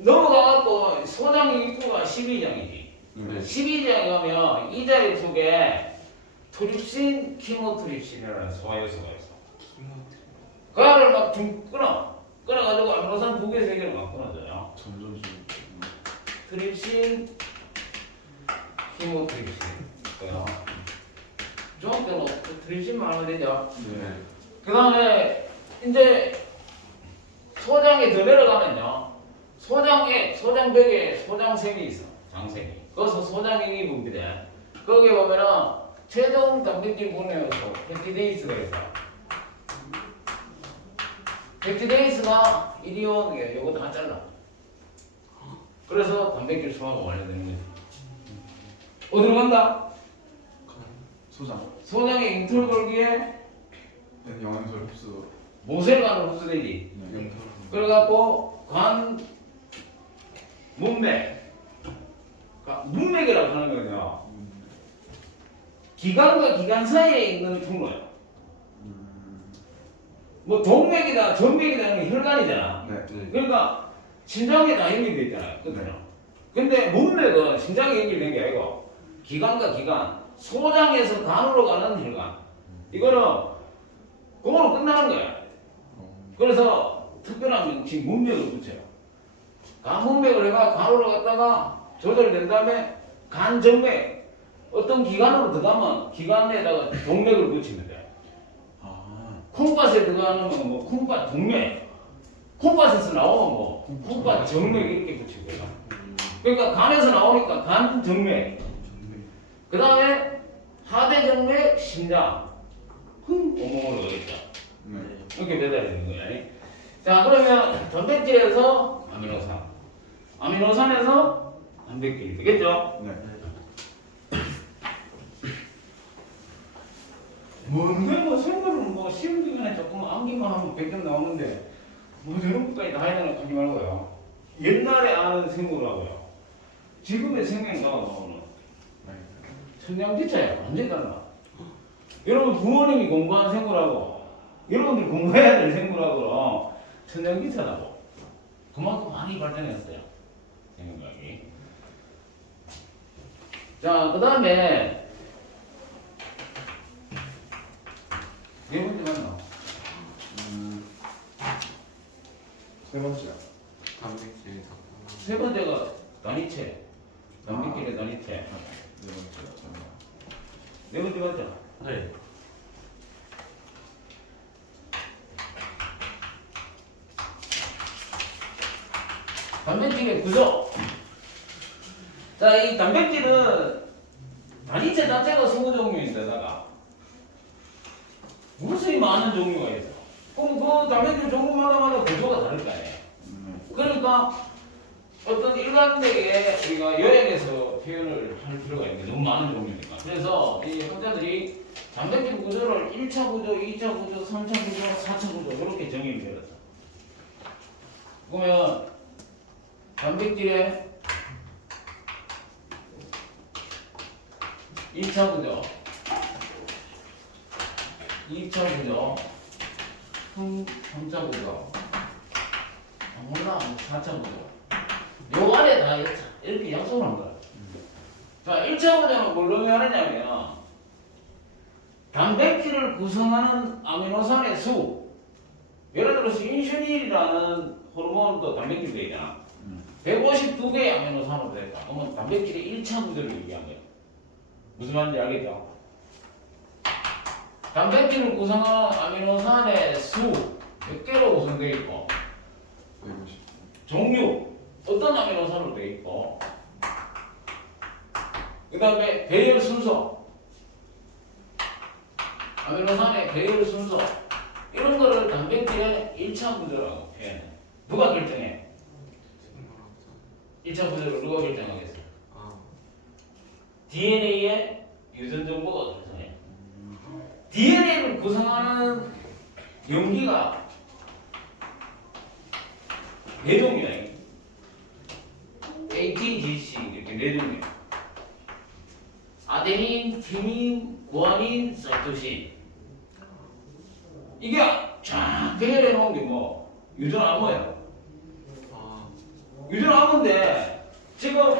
넘어가갖고 소장 입구가 12장이지. 네. 12장에 가면 이 자리 속에 트립신, 키모트립신이라는 소화효소가 있어. 그거를 막 끊어가지고 아미노산 2개, 3개를 막 끊어줘요. 점점 좀. 트립신, 키모트립신. 좋은 때는 트립신만 하면 되죠. 네. 그 다음에 이제 소장이 더 내려가면요. 소장에, 소장벽에 소장샘이 있어. 장샘이. 거기서 소장액이 분비돼. 거기에 보면은 최종 단백질 분해효소, 펩티데이스가 있어. 펩티데이스가 이리온 게 요거 다 잘라. 그래서 단백질 소화가 완료되는 거지. 어디로 간다? 소장. 소장의 잉털 걸기에 영양소 흡수. 모세관으로 흡수되지. 네. 그래갖고 관 문맥, 그러니까 문맥이라고 하는 거는요. 기관과 기관 사이에 있는 통로예요. 뭐 동맥이다, 전맥이다 하는 게 혈관이잖아. 네. 네. 그러니까 심장에 다 연결돼 있잖아요. 그렇죠? 근데 문맥은 심장에 연결된 게 아니고 기관과 기관, 소장에서 간으로 가는 혈관. 이거는 그거로 끝나는 거야. 그래서 특별한 명칭 문맥을 붙여요. 간문맥을 해가 간으로 갔다가 조절된 다음에 간정맥, 어떤 기관으로 들어가면 기관에다가 동맥을 붙이면 돼. 아. 콩팥에 들어가는 뭐 콩팥 동맥, 콩팥에서 나오면 뭐 콩팥 정맥 이렇게 붙이고요. 그러니까 간에서 나오니까 간 정맥, 그 다음에 하대 정맥, 심장, 온몸으로 가겠다. 네. 이렇게 배달되는 거야. 자, 그러면 단백질에서 아미노산, 아미노산에서 단백질이 되겠죠? 네. 뭔데 뭐 생물은 뭐 시험 기간에 조금 암기만 하면 100점 나오는데 뭐 저런 것까지 다 해야 하지 말고요. 옛날에 아는 생물하고요. 지금의 생명과학하고는 천냥지차야. 완전히 달라. 여러분 부모님이 공부한 생물하고 여러분들이 공부해야 될 생물하고 천냥지차라고. 그만큼 많이 발전했어요. 생명과학이. 자, 그 다음에 네 번째 맞나? 세 번째요. 단백질이 다. 세 번째가 단위체. 단백질의 단위체. 네 번째요. 저는. 네 번째 맞죠? 네. 단백질의 구조. 자, 이 단백질은 단위체 자체가 20종류인데다가 무수히 많은 종류가 있어. 그럼 그 단백질 종류마다 구조가 다를 거 아니에요. 그러니까 어떤 일관되게 우리가 여행에서 표현을 할 필요가 있는 게 너무 많은 종류니까. 그래서 이 학자들이 단백질 구조를 1차 구조, 2차 구조, 3차 구조, 4차 구조 이렇게 정의를 내렸어. 그러면 단백질의 1차 구조, 2차 구조, 3차 구조, 몰라, 4차 구조. 요 안에 다 이렇게 약속을 한 거야. 자, 1차 구조는 뭘로 하느냐면 단백질을 구성하는 아미노산의 수. 예를 들어서 인슐린이라는 호르몬도 단백질이 있잖아. 152개의 아미노산으로 됐다. 그러면 단백질의 1차 구조를 얘기한 거예요. 무슨 말인지 알겠죠? 단백질을 구성하는 아미노산의 수 몇 개로 구성되어 있고 150. 종류 어떤 아미노산으로 되어 있고 그 다음에 배열 순서 아미노산의 배열 순서 이런 거를 단백질의 1차 구조라고 표현해. 누가 결정해? 1차 구조를 누가 결정하겠어? DNA의 유전 정보가 구성해. DNA를 구성하는 용기가 네 종류야. A, T, G, C 이렇게 네 종류. 아데닌, 티민, 구아닌, 사이토신. 이게 쫙 배열해 놓은 게 뭐 유전 암호야. 유전 암호인데 지금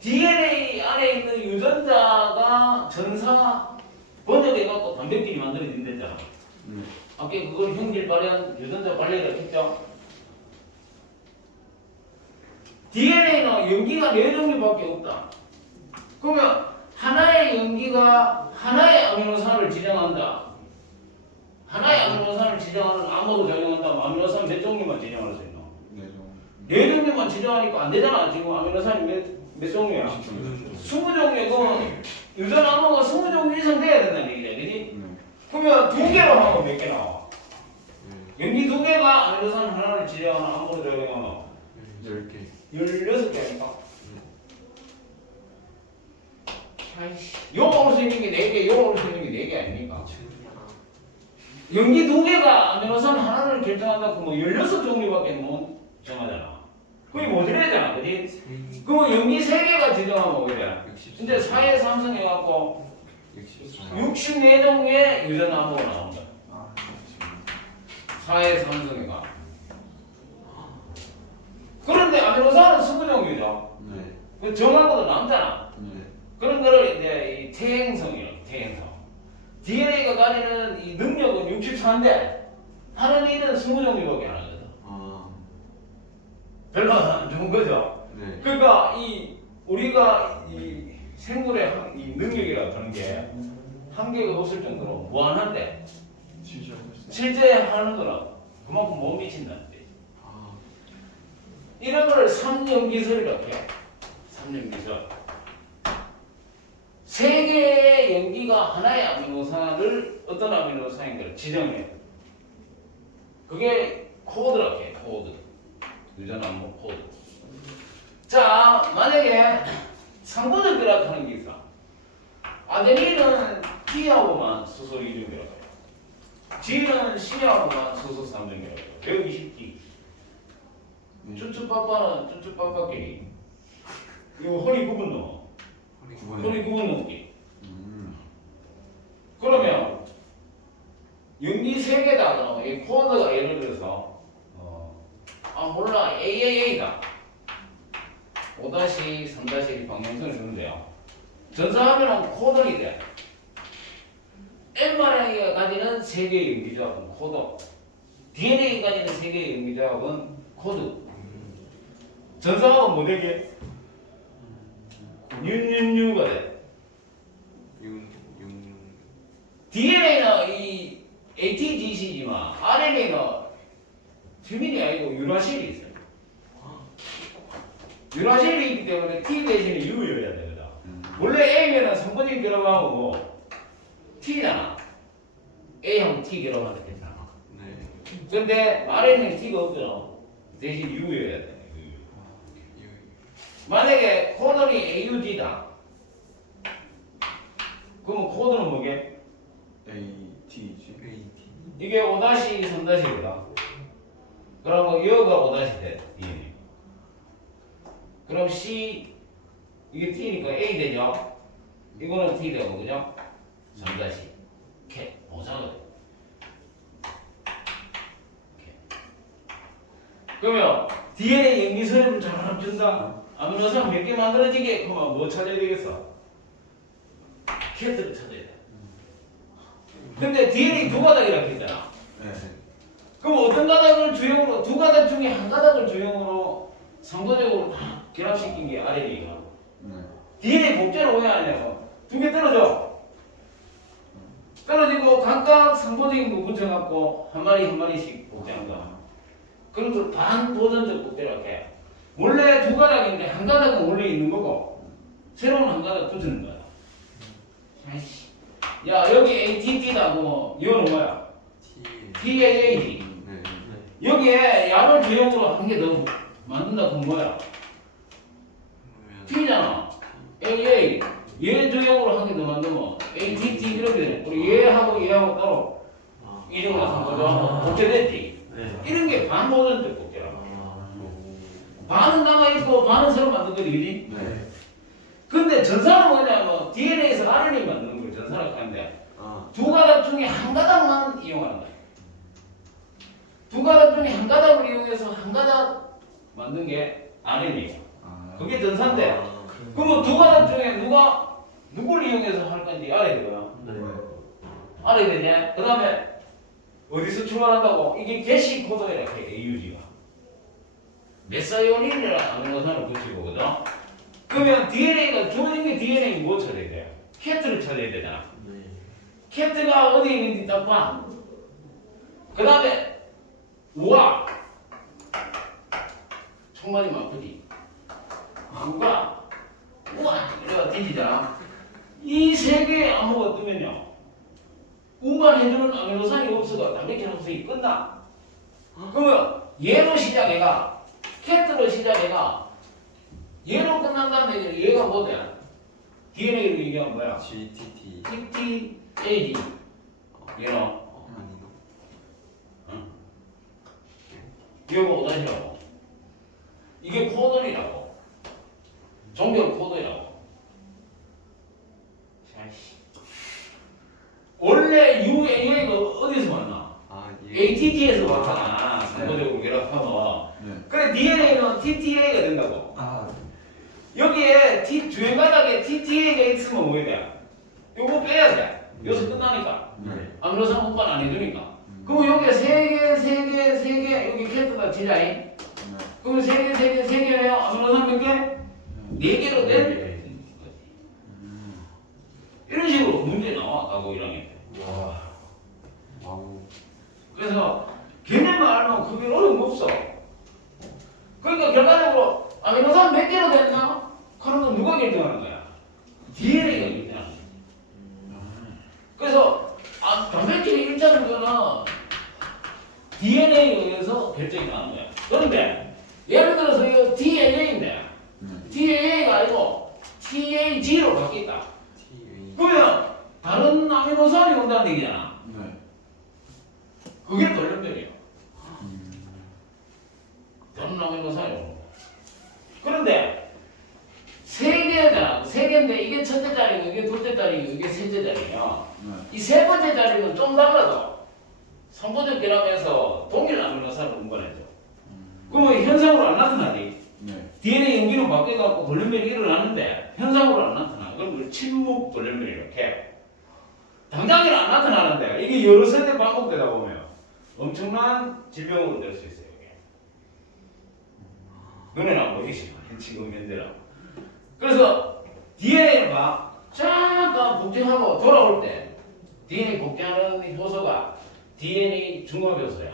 DNA 안에 있는 유전자가 전사 번역해갖고 단백질이 만들어진댔잖아. 아까 그걸 형질 발현 유전자 발열을 했죠. DNA는 염기가 4종류밖에 없다. 그러면 하나의 염기가 하나의 아미노산을 지정한다. 하나의 아미노산을 지정하는 암호로 작용한다면 아미노산 몇 종류만 지정할 수 있나? 4종류만 지정하니까 안 되잖아. 지금 아미노산이 몇 종류야? 20종류. 그러면 유전 암호가 20종류 이상 돼야 된다는 얘기야. 그지? 그러면 2개로 하면 몇 개 나와? 염기 2개가 아미노산 하나를 지정하는 암호로 작용하면 10개. 16개 아닐까? 요거 올 수 있는 게 4개, 요거 올 수 있는 게 4개 아닙니까? 염기 2개가 아미노산 하나를 결정한다 그러면 16종류밖에 못 정하잖아. 그게 모듈이잖아, 그지? 그러면 염기 3개가 지정하면 오히려 이제 4에 3승 해갖고 64종류의 유전 암호가 나온다. 4에 3승 해가. 그런데 아미노산은 20종류죠. 그 정하고도 남잖아. 그런 거를 이제 이 퇴행성이에요. 퇴행성. DNA가 가지는 이 능력은 64인데 하는 일은 20종류밖에 안 하거든. 별로 안 좋은 거죠. 그러니까 이 우리가 이 생물의 이 능력이라고 하는 게 한계가 없을 정도로 무한한데 실제 하는 거랑 그만큼 못 미친다는 거지. 이런 걸 3연기설이라고 해. 3연기설. 3개의 연기가 하나의 아미노산을 어떤 아미노산인가를 지정해. 그게 코드라고 해. 코드. 유전 암호 코드. 자, 만약에 상부적이라고 하는 게 있어. 아데닌은 T하고만 수소 이중이라고 해요. G는 C하고만 수소 3중이라고 해요. 120T. 쭈쭈빠빠는 쭈쭈빠빠끼리. 이거 허리 구분 넣어. 허리 구분 넣기. 그러면 연기 3개다 그러면 이 코드가 예를 들어서 몰라 AAA다. 5-3-1 방향성을 주는데요. 전사하면 코드이 돼. mRNA가 가지는 3개의 연기조합은 코드. DNA가 가지는 3개의 연기조합은 코드. 전사하면 뭐 되게? 윤윤유가 돼. DNA는 이 ATGC지만 RNA는 튜민이 아니고 유라실이 있어요. 유라실이 있기 때문에 T 대신에 U여야 되거든. 원래 A면은 3분의 1 결합하고 뭐 T잖아. A하고 T 결합하면 괜찮아. 근데 RNA는 T가 없잖아. 대신 U여야 돼. 만약에 코드는 AUG다. 그러면 코드는 뭐게? ATG. 이게 5-3-1이다. 그러면 여가 5- 돼. DNA. 그럼 C 이게 T니까 A 되죠? 이거는 T 되고 그죠? 3- K 오잖아. 그러면 DNA 연기설을 잘 준다. 아미노산 몇 개 만들어지게 그러면 뭐 찾아야 되겠어? 캐트를 찾아야 돼. 근데 DNA 2가닥이라고 했잖아. 그럼 어떤 가닥을 주형으로 두 가닥 중에 한 가닥을 주형으로 상도적으로 다 결합시킨 게 RNA가. 네. DNA 복제는 왜 하냐고. 두 개 떨어져. 떨어지고 각각 상도적인 거 붙여갖고 한 마리씩 복제한 거야. 그런 걸 반도전적 복제라고 해. 원래 두 가닥인데 한 가닥은 원래 있는 거고 새로운 한 가닥 붙이는 거야. 아이씨. 야 여기 ATT다 뭐 이거는 뭐야? TAA지. 네. 여기에 약을 주용으로 한 개 더 만든다 그건 뭐야? T잖아. AA. 얘 주용으로 한 개 더 만들면 ATT 이렇게 되네. 우리 얘하고 얘하고 따로 이름을 한 거죠. 복제됐지. 이런 게 반도전적 복제라고. 반은 남아있고 반은 새로 만든 거지, 그지? 네. 근데 전사는 뭐냐면 DNA에서 RNA 만드는 거예요, 전사라고 하는데 두 가닥 중에 한 가닥만 이용하는 거예요. 두 가닥 중에 한 가닥을 이용해서 한 가닥 만든 게 RNA예요. 그게 전사인데 그러면 두 가닥 중에 누굴 이용해서 할 건지 알아야 되고요. 알아야 되냐? 그 다음에 어디서 출발한다고? 이게 게시 코드라고 해, AUG가. 메사이오닌이라는 아미노산을 붙이고, 그죠? 그러면 DNA가 주어진 게 DNA 뭐 찾아야 돼요? 캡트를 찾아야 되잖아. 캡트가 어디 있는지 딱 봐. 그 다음에 우와 총 맞으면 아프지. 우가 우와 이래가 뒤지잖아. 이 세 개의 암호가 뜨면요 우만 해주는 아미노산이 없어가 단백질 합성이 끝나. 그러면 얘로 시작해가 캡트로 시작해가 얘로 끝난다는 얘기는 얘가 뭐냐? DNA로 얘기하면 뭐야? GTT. TTAG. 얘는 이거 뭐 어디라고? 이게 코드이라고. 종결 코드이라고. 원래 UAA가 어디서 만나? ATT에서 만나. 상호적으로 결합하면. 그래 DNA는 TTA가 된다고. 여기에 주행 가닥에 TTA가 있으면 뭐야 돼? 요거 빼야 돼. 여기서 끝나니까. 아미노산 분반 안 해주니까. 그럼 여기 세 개, 여기 캡트가 디자인. 그럼 세 개예요. 아미노산 몇 개? 4개로 된. 이런 식으로 문제 나와, 과거 1학년 때. 그래서 개념만 알면 그게 어려운 거 없어. 그러니까 결과적으로 아미노산 몇 개로 됐나? 그런 건 누가 결정하는 거야? DNA가 결정하는 거야. 그래서 단백질의 1차 구조는 DNA에 의해서 결정이 나는 거야. 그런데 예를 들어서 이거 TAA인데 TAA가 아니고 TAG로 바뀌었다. 그러면 다른 아미노산이 온다는 얘기잖아. 그게 돌연변이야. 다른 아미노산이 오는 거야. 그런데 세 개잖아. 세 개인데 이게 첫째 자리고 이게 둘째 자리고 이게 셋째 자리야. 이 세 번째 자리는 좀 달라도 선보적 결합해서 동일 아미노산을 분반해줘. 그러면 현상으로 안 나타나지. DNA 용기로 바뀌어갖고 돌연변이 일어나는데 현상으로 안 나타나. 그럼 그걸 침묵 돌연변이 이렇게 해. 당장에는 안 나타나는데 이게 여러 세대 반복되다 보면 엄청난 질병으로 될 수 있어요. 이게. 너네는 안 보이지? 지금 현재라고. 그래서 DNA를 잠깐 복제하고 돌아올 때 DNA 복제하는 효소가 DNA 중합 효소야.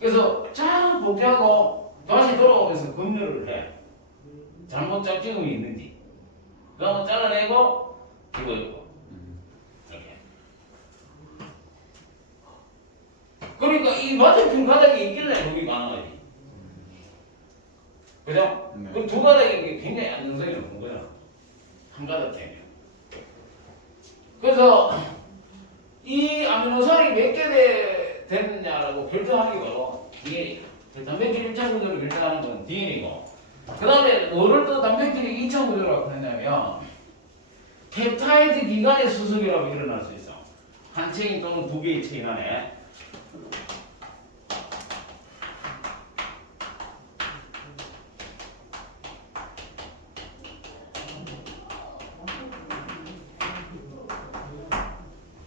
그래서 잠깐 복제하고 다시 돌아오면서 분열을 해. 잘못 짝지음이 있는지. 그 한번 잘라내고 집어넣고. 이렇게. 그러니까 이 맞은편 가닥이 있길래 여기 가능하지. 그죠? 그럼 두 가닥이 굉장히 안정성이 높은 거잖아. 한 가닥 때문에. 그래서 이 아미노산이 몇 개 됐느냐라고 결정하는 게 바로 DNA. 단백질 1차 구조를 결정하는 건 DNA고. 그 다음에 뭐를 또 단백질이 2차 구조라고 했냐면 펩타이드 기간의 수습이라고 일어날 수 있어. 한 체인 또는 두 개의 체인 안에.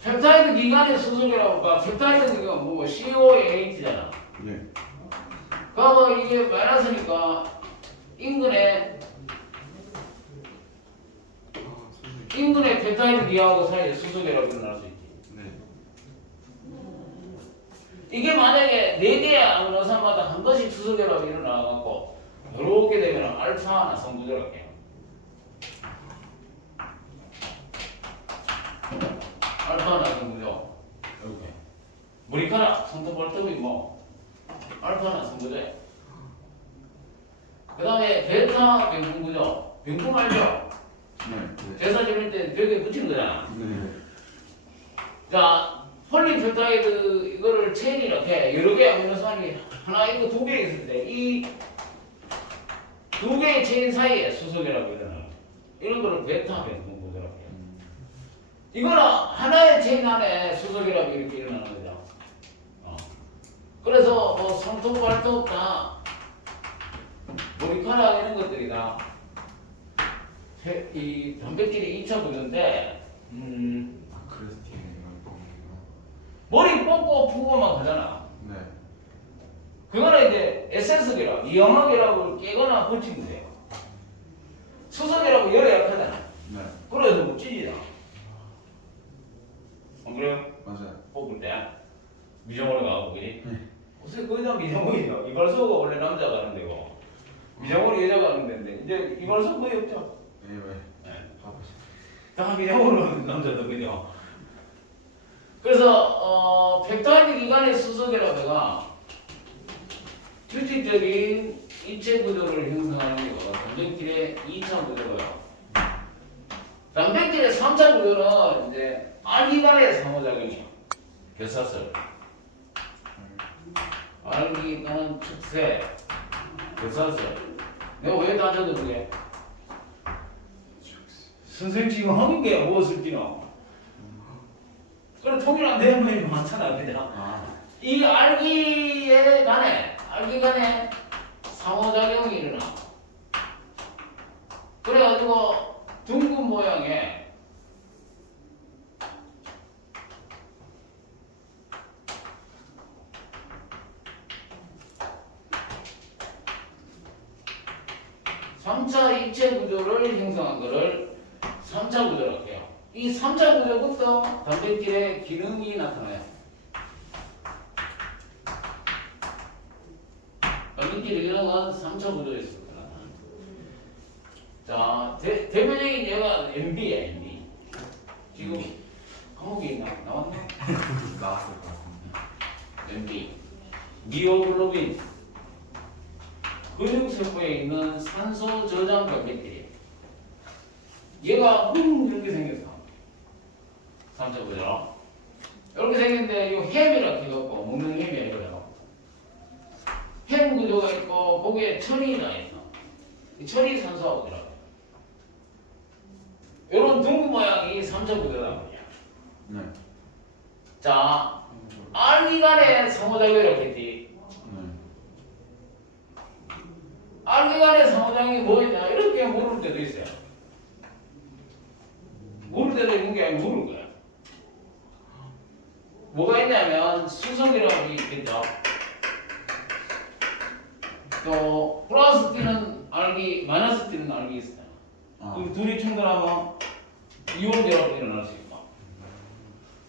펩타이드 기간의 수습이라고 할까? 펩타이드가 뭐 COAH잖아. 그러면 이게 마이너스니까 인근의 베타일 D하고 사이에 수소계라고 일어날 수 있지. 네. 이게 만약에 4개의 아미노산마다 한 번씩 수소계라고 일어나갖고 이렇게 되면 알파 하나 성구조랄게요. 알파 하나 성구조 이렇게 머리카락 손톱발톱이 뭐 알파 하나 성구조예요. 그 다음에 베타 병풍구조 병풍 알죠? 네. 제사 지낼 때 벽에 붙이는 거잖아. 네. 자, 폴리페타이드 이거를 체인 이렇게 여러 개의 아미노산이 하나 있고 2개 있을 때 이 2개의 체인 사이에 수소계라고 일어나요. 이런 거를 베타 병풍구조라고 해요. 이거는 하나의 체인 안에 수소계라고 이렇게 일어나는 거죠. 그래서 뭐 손톱, 발톱 다 머리카락 이런 것들이 다 이 단백질이 2차 구조인데 그래서 DNA가 있군요. 머리 뽑고 푸고만 하잖아. 네. 그거는 이제 에센스계라 이영하계라고 깨거나 붙이면 돼요. 수소계라고 열에 약하잖아. 네. 그래서 못 찢이잖아. 안 그래요? 맞아요. 뽑을 때 미정원이 가고 그지? 네. 요새 거의 다 미정원이죠. 이발소가 원래 남자가 하는 데고 미정원이 여자가 하는 데인데 이제 이발소 거의 없죠. 네. 왜? 네. 가보시죠. 다 미정원으로 하는 남자도 그죠? 그래서 펩타이드 기관의 수소계라다가 규칙적인 입체 구조를 형성하는 거 단백질의 2차 구조고요. 단백질의 3차 구조는 이제 알기간의 상호작용이에요. 결사설. 알기간 축세, 결사설. 내가 왜 따져도 그래? 선생님 지금 하는 게 무엇일지는 그래 통일한 내용이 많잖아, 그죠? 이 알기에 간에 상호작용이 일어나. 그래가지고 둥근 모양의 삼 차 입체 구조를 형성한 거를 3차 구조라고 해요. 이 3차 구조부터 단백질의 기능이 나타나요. 단백질의 기능은 3차 구조에서 나타나요. 자, 대표적인 예가 MB야, MB. 지금 과목이 나왔네? 나왔을 것 같은데. MB. 미오글로빈. 근육세포에 있는 산소 저장 단백질이에요. 얘가 이렇게 생겼어. 3차 구조. 이렇게 생겼는데 이 햄이라고 해갖고 먹는 햄이에요. 햄 구조가 있고 거기에 철이가 있어. 이 철이 산소하고 들어가요. 이런 둥근 모양이 3차 구조다 말이야. 네. 자, 알기간의 상호작용이라고 했지. 네. 알기간의 상호작용이 뭐였냐? 이렇게 물을 때도 있어요. 물을 때도 있는 게 아니고 물을 거야. 뭐가 있냐면 수성이라고 있겠죠. 또 플러스 띠는 알기, 마이너스 띠는 알기 있어요. 그 둘이 충돌하면 이온결합이 일어날 수 있고.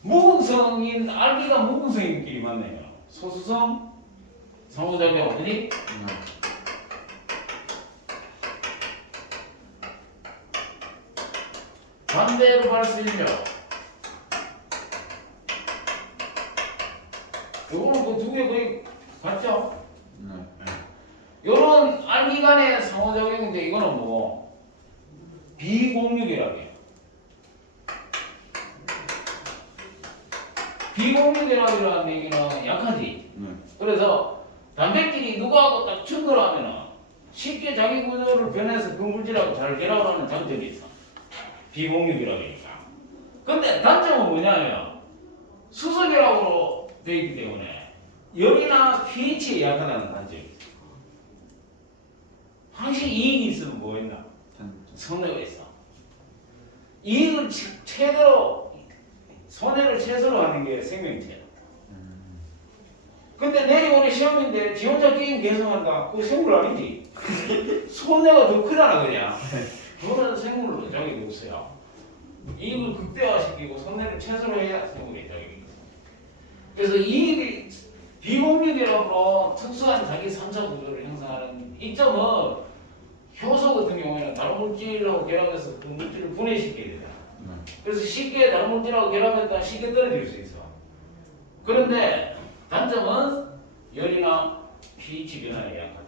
무분성인 알기가 무분성인끼리 만나요. 소수성 상호작용, 그지? 네. 반대로 할 수 있죠. 요거는 그 두 개 거의 같죠? 네. 요런 알기간의 상호작용인데 이거는 뭐고? 비공유결합이에요. 비공유결합이라는 얘기는 약하지. 네. 그래서 단백질이 누구하고 딱 충돌하면은 쉽게 자기 구조를 변해서 그 물질하고 잘 결합하는 장점이 있어. 비공유결합이니까. 근데 단점은 뭐냐면 수소결합으로 되어 있기 때문에 열이나 pH에 약하다는 단점이 있어. 항상 이익이 있으면 뭐 있나? 손해가 있어. 이익을 최대로 손해를 최소로 하는 게 생명체야. 근데 내일모레 시험인데 지 혼자 게임 계속한다. 그거 생물 아니지? 손해가 더 크잖아 그냥. 그거는 생물로 적용이 없어요. 이익을 극대화시키고 손해를 최소로 해야 생물이 적용이 있어요. 그래서 이익이 비공유결합으로 특수한 자기 3차 구조를 형성하는 이점은 효소 같은 경우에는 다른 물질하고 결합해서 그 물질을 분해시켜야 되잖아. 그래서 쉽게 다른 물질하고 결합했다 쉽게 떨어질 수 있어. 그런데 단점은 열이나 pH 변화에 약하다.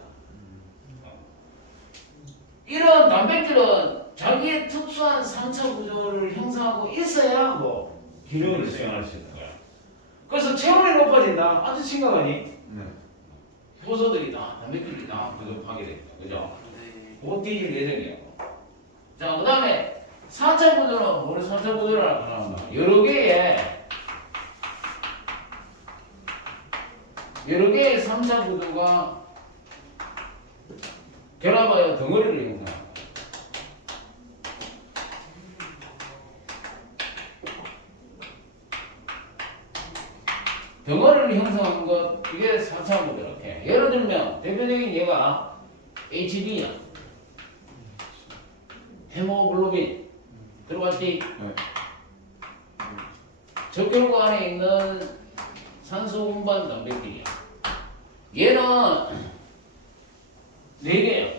이런 단백질은 자기의 특수한 3차 구조를 형성하고 있어야 뭐 기능을 수행할 수 있는 거야. 그래서 체온이 높아진다. 아주 심각하니? 네. 효소들이 다 단백질이 다 부족하게 됩니다. 그죠? 곧 뒤질 예정이에요. 자, 그 다음에 4차 구조는 뭘 4차 구조라고 하나? 여러 개의 3차 구조가 결합하여 덩어리를 형성합니다. 덩어리를 형성한 것, 이게 4차 구조 이렇게. 예를 들면 대표적인 예가 HB야. 헤모글로빈 들어갔지? 네. 적혈구 안에 있는 산소 운반 단백질이야. 얘는 4개야.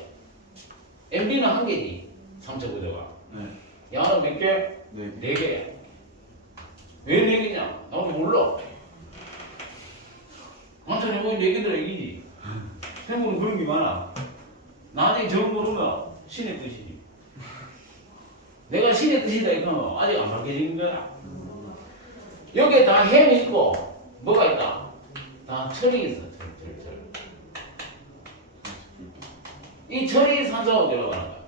MB는 1개지. 3차 구조가. 네. 야는 몇 개? 네. 4개야. 왜 4개냐? 나도 몰라. 완전 해보니 4개들아 이기지. 생물은 그런 게 많아. 나중에 정 모르면 신의 뜻이지. 내가 신의 뜻이다 이거는 아직 안 밝혀진 거야. 여기에 다 햄이 있고 뭐가 있다? 다 철이 있어. 철. 이 철이 산소하고 들어가는 거야.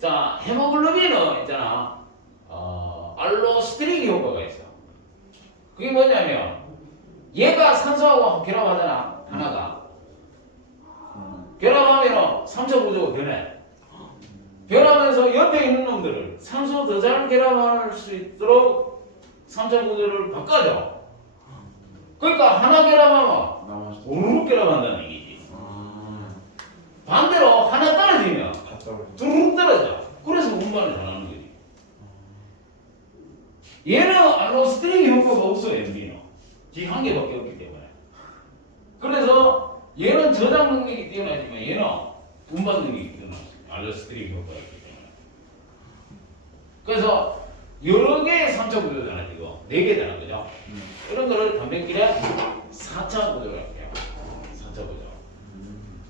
자, 헤모글로빈은 있잖아. 알로스티릭 효과가 있어. 그게 뭐냐면 얘가 산소하고 결합하잖아. 하나가. 결합하면 3차 구조가 변해. 변하면서 옆에 있는 놈들을 산소 더 잘 결합할 수 있도록 3차 구조를 바꿔줘. 그러니까 하나 결합하면 나머지 우르르 결합한다는 얘기지. 아. 반대로 하나 떨어지면 갔다 오래. 두루룩 떨어져. 그래서 운반을 잘하는 거지. 얘는 알로스티릭 효과가 없어. MB는 지 한 개밖에 없기 때문에. 그래서 얘는 저장 능력이 뛰어나지만 얘는 운반 능력이 뛰어나지. 알로스티릭 효과가 있기 때문에. 그래서 여러 개의 3차 구조잖아 지금. 4개잖아 그죠? 이런 거를 단백질의 4차 구조라고 해요. 4차 구조.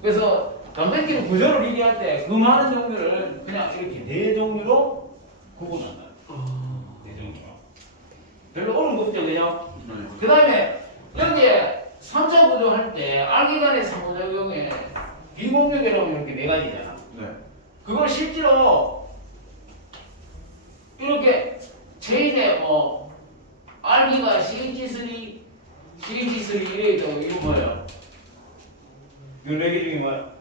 그래서 단백질 구조를 얘기할 때 그 많은 종류를 그냥 이렇게 4종류로 구분한다. 4종류로. 별로 어려운 거 없죠 그죠? 그 다음에 여기에 3차 구조 할 때 알기간의 상호작용에 비공유결합은 이렇게 4가지잖아. 네. 그걸 실제로 이렇게 체인에 뭐 알기가 CH3 이래 있다고 이거 뭐예요? 이 4개 중에 뭐야?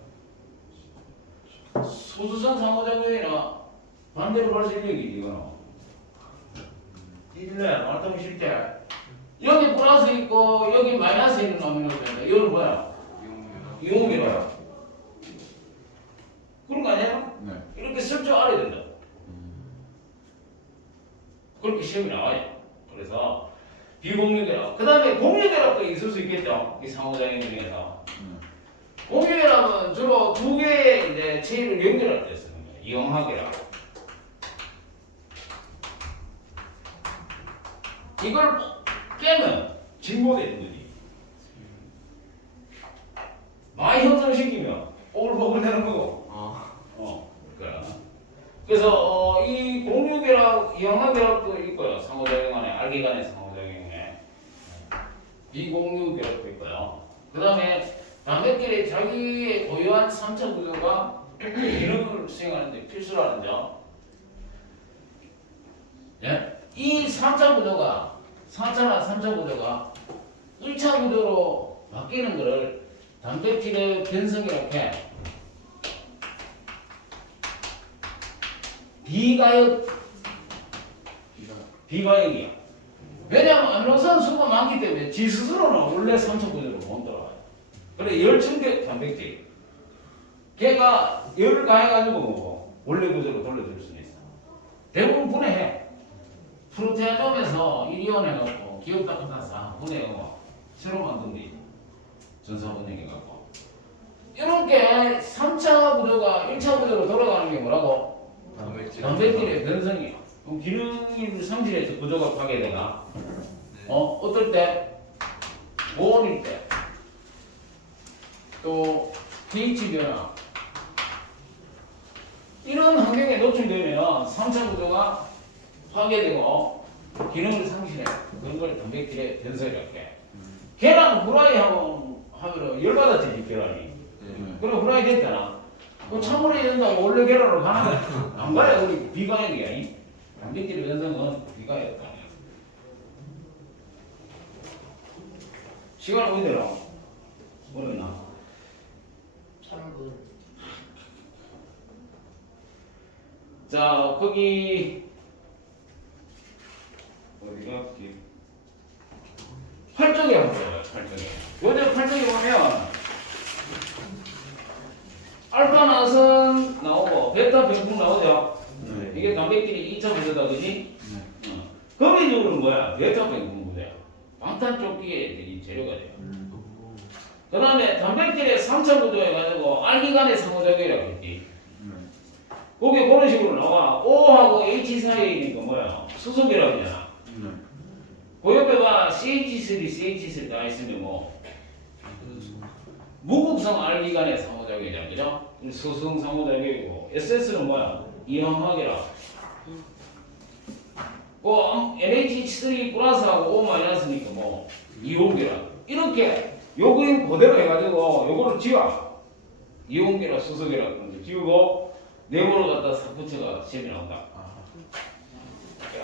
소수성 상호작용이나 반대로 볼 수 있는 얘기지 이거는. 이질래 말하면 실제 여기 플러스 있고 여기 마이너스 있는 아미노산인데 이건 뭐야? 이온이라요. 그런 거 아니에요? 네. 이렇게 쓸 줄 알아야 된다. 그렇게 시험이 나와요. 그래서 비공유결합. 그 다음에 공유결합도 있을 수 있겠죠. 이 상호작용 중에서. 공유결합은 주로 2개의 이제 체를 연결할 때 쓰는 거예요. 이용화결합. 이걸 깨면 진보되는 거지. 많이 형성시키면 오글오글 되는 거고. 그래서 이 공유결합, 이용화결합도 있고요. 상호작용 안에, 알기 간의 상호작용에 비공유결합도 있고요. 그 다음에 단백질이 자기의 고유한 3차 구조가 기능을 수행하는데 필수라는 점. 예? 이 3차 구조가 3차 구조가 1차 구조로 바뀌는 것을 단백질의 변성이라고 해. 비가역이야. 왜냐하면 아미노산 수가 많기 때문에 지 스스로는 원래 3차 구조로 못 들어와요. 그래 열충격 단백질 걔가 열을 가해가지고 뭐 원래 구조로 돌려줄 수는 있어. 대부분 분해해. 프로테아좀에서 이리온해갖고 기업다크다사 분해하고 새로 만든 게 전사 분해해갖고 이렇게 3차 구조가 1차 구조로 돌아가는 게 뭐라고? 단백질의 변성이에요. 그럼 기능이 상실해서 구조가 파괴되나? 어떨 때? 고온일 때. 또 pH 변화. 이런 환경에 노출되면 3차 구조가 파괴되고 기능을 상실해. 그런 걸 단백질의 변성이라고 해. 계란 후라이 하면 열받았지, 계란이. 그럼 후라이 됐잖아. 그 찬물에 된다고 원래 계란으로 가나? 안 가요. 우리 비가역이야. 단백질의 변성은 비가역이다. 시간 어디로? 어딨나? 3분. 자, 거기 어디가? 8쪽에 한번 보여요. 8쪽에. 요새 8쪽에 보면 알파 나선 나오고 베타 병풍 나오죠. 이게 단백질이 2차 구조다, 그지? 거미줄은 뭐야? 베타 병풍 구조야. 방탄조끼의 되게 재료가 돼요. 그 다음에 단백질의 3차 구조해가지고 알기간의 상호작용이라고 했지. 거기 그런 식으로 나와. O하고 H 사이에 있는 거 뭐야? 수속이라고 하잖아. 그 옆에 봐. CH3, CH3 다 있으면 뭐 무급성 알기간의 상호작용이잖아. 그죠? 수성 상호작용이고 SS는 뭐야? 이항화계라. NH3 플러스하고 O 마이너스니까 뭐 이온계라. 이렇게 요거는 그대로 해가지고 요거를 지워. 이온계라 수소계라 그런데 지우고 네모를 갖다 싹 붙여가 시험이 나온다.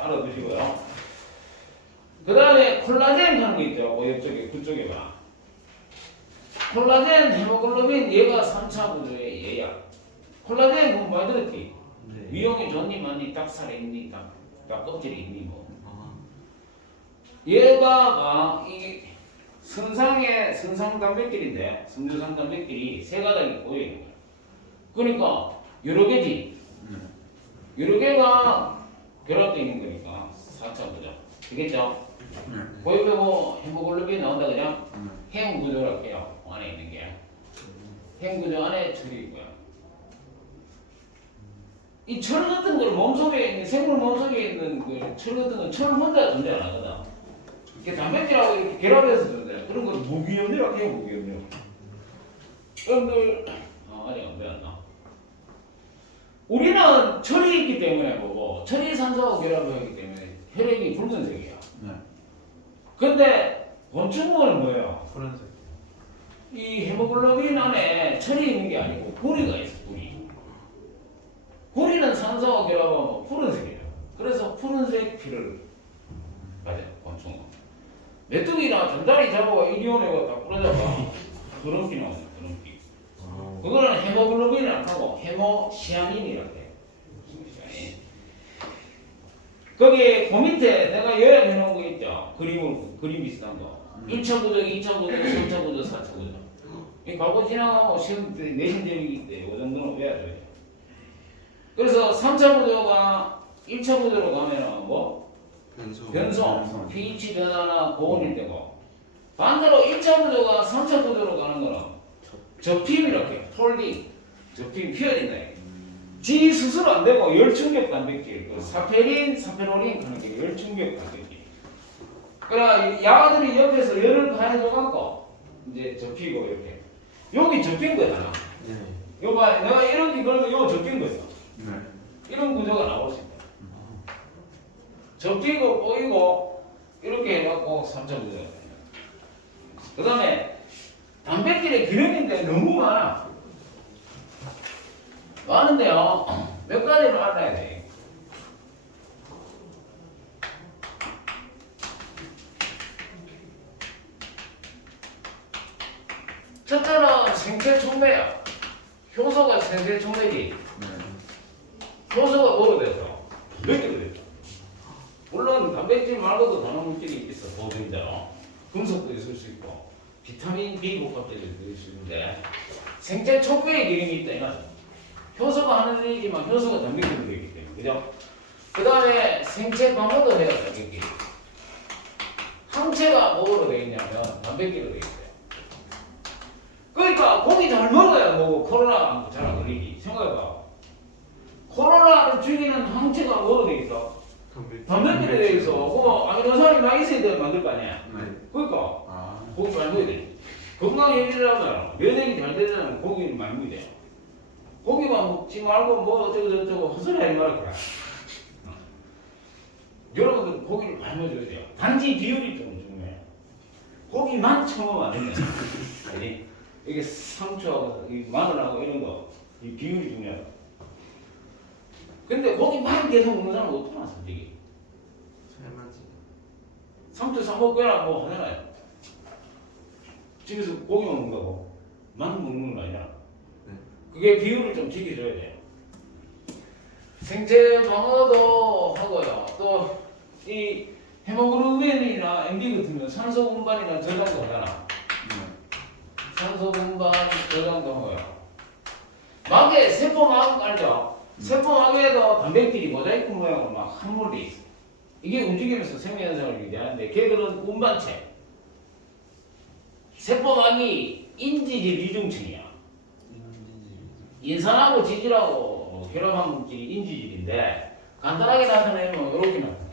알아두시고요. 그 다음에 콜라겐 하는 거 있죠. 그 옆쪽에 그쪽에 봐. 콜라겐, 헤모글로빈 얘가 3차 구조의 얘야. 콜라겐 그거 많이 들었지? 위용이 좋니 많니 딱살에 있니 딱 껍질에 있니 뭐. 얘가 이 선상 단백질인데 섬유상 단백질이 세 가닥이 꼬여 있는 거야. 그러니까 여러 개지. 여러 개가 결합되어 있는 거니까 4차 구조. 되겠죠? 그 옆에 뭐 헤모글로빈 나온다 그냥 행 구조라고 해요. 안에 있는 게. 행 구조 안에 철이 있고요. 이 철 같은 걸 몸속에 있는 생물 몸속에 있는 그 철 같은 건 철 혼자 존재 안 하거든. 이렇게 단백질하고 이렇게 결합해서 존재. 그런 걸 무기염료라고 해요. 무기염료. 여러분들 아직 안 배웠나? 우리는 철이 있기 때문에 보고 철이 산소하고 결합을 하기 때문에 혈액이 붉은색이야. 근데 곤충물은 뭐예요? 푸른색. 이 헤모글로빈 안에 철이 있는 게 아니고 구리가 있어. 구리는 산소와 결합하면 푸른색이에요. 그래서 푸른색 피를 가져. 곤충은 메뚜기나 전다리 잡아가 이리온에가 다 부러져가 그런 피 나오네. 그런 피. 그거는 헤모글로빈이 안 하고 헤모시아닌이라고 해. 거기 그 밑에 내가 요약해 놓은 거 있죠. 그림 비슷한 거. 1차 구조, 2차 구조, 3차 구조, 4차 구조. 이 과거 지나가고 시험 때 내신 대비이기 때문에 이 정도는 외워줘야. 그래서 3차 구조가 1차 구조로 가면은 뭐? 변성, pH 변화나 고온일 때고 반대로 1차 구조가 3차 구조로 가는 거는 접힘 이렇게 폴딩, 접힘 피어진다. 지 스스로 안 되고 열충격 단백질, 사페린, 사페놀린 하는 게 열충격 단백질. 그러나 야가들이 옆에서 열을 가해줘 갖고 이제 접히고 이렇게 여기 접힌 거야 하나. 요 봐, 내가 이렇게 걸면 요 접힌 거야. 이런 구조가 나올 수 있다. 접히고 꼬이고 이렇게 해갖고 3차 구조가 돼요. 그 다음에 단백질의 기능인데 너무 많아. 많은데요. 몇 가지를 알아야 돼. 첫째는 생체 촉매야. 효소가 생체 촉매지. 효소가 뭐로 됐어? 몇 개로 됐어? 물론 단백질 말고도 다른 물질이 있어. 보존자로 금속도 있을 수 있고 비타민 B 복합들도 있을 수 있는데 생체 촉배의 기능이 있다 이거죠. 효소가 하는 일이지만 효소가 단백질로 되어 있기 때문에 그죠? 그 다음에 생체 방어도 해야 단백질. 항체가 뭐로 되어 있냐면 단백질로 되어 있어요. 그러니까 고기 잘 먹어야 뭐 코로나 잘 안 걸리지. 생각해봐. 코로나를 죽이는 항체가 뭐로 되어 있어? 단백질에 되어 있어. 그거 아미노산이 많이 있어야 돼 만들 거 아니야. 네. 그러니까 아. 고기 많이 먹어야 돼. 건강해지려면 면역이 잘 되려면 고기를 많이 먹어야 돼. 고기만 먹지 말고 뭐 어쩌고 저쩌고 헛소리 하지 말아 그래. 여러분들 고기를 많이 먹어야 돼요. 단지 비율이 좀 중요해. 고기만 처먹으면 안 된다. 아니 이게 상추하고 이 마늘하고 이런 거 이 비율이 중요하다. 근데 고기만 계속 먹는 사람은 없구나 솔직히. 설마지. 상추 사 먹거나 뭐 하잖아요. 집에서 고기 먹는 거고 마늘 먹는 거 아니야. 네. 그게 비율을 좀 지켜줘야 돼요. 생체 방어도 하고요. 또 이 헤모글로빈이나 MB 같은 경우 산소 운반이나 저장도 하잖아. 네. 산소 운반 저장도 하고요. 막에 세포막 알죠? 세포막에도 단백질이 모자이크 모양으로 막 함몰돼 있어. 이게 움직이면서 생명현상을 유지하는데 걔들은 운반체. 세포막이 인지질 이중층이야. 인산하고 지질하고 결합한 물질이 인지질인데 간단하게 나타내면 이렇게 나타나요.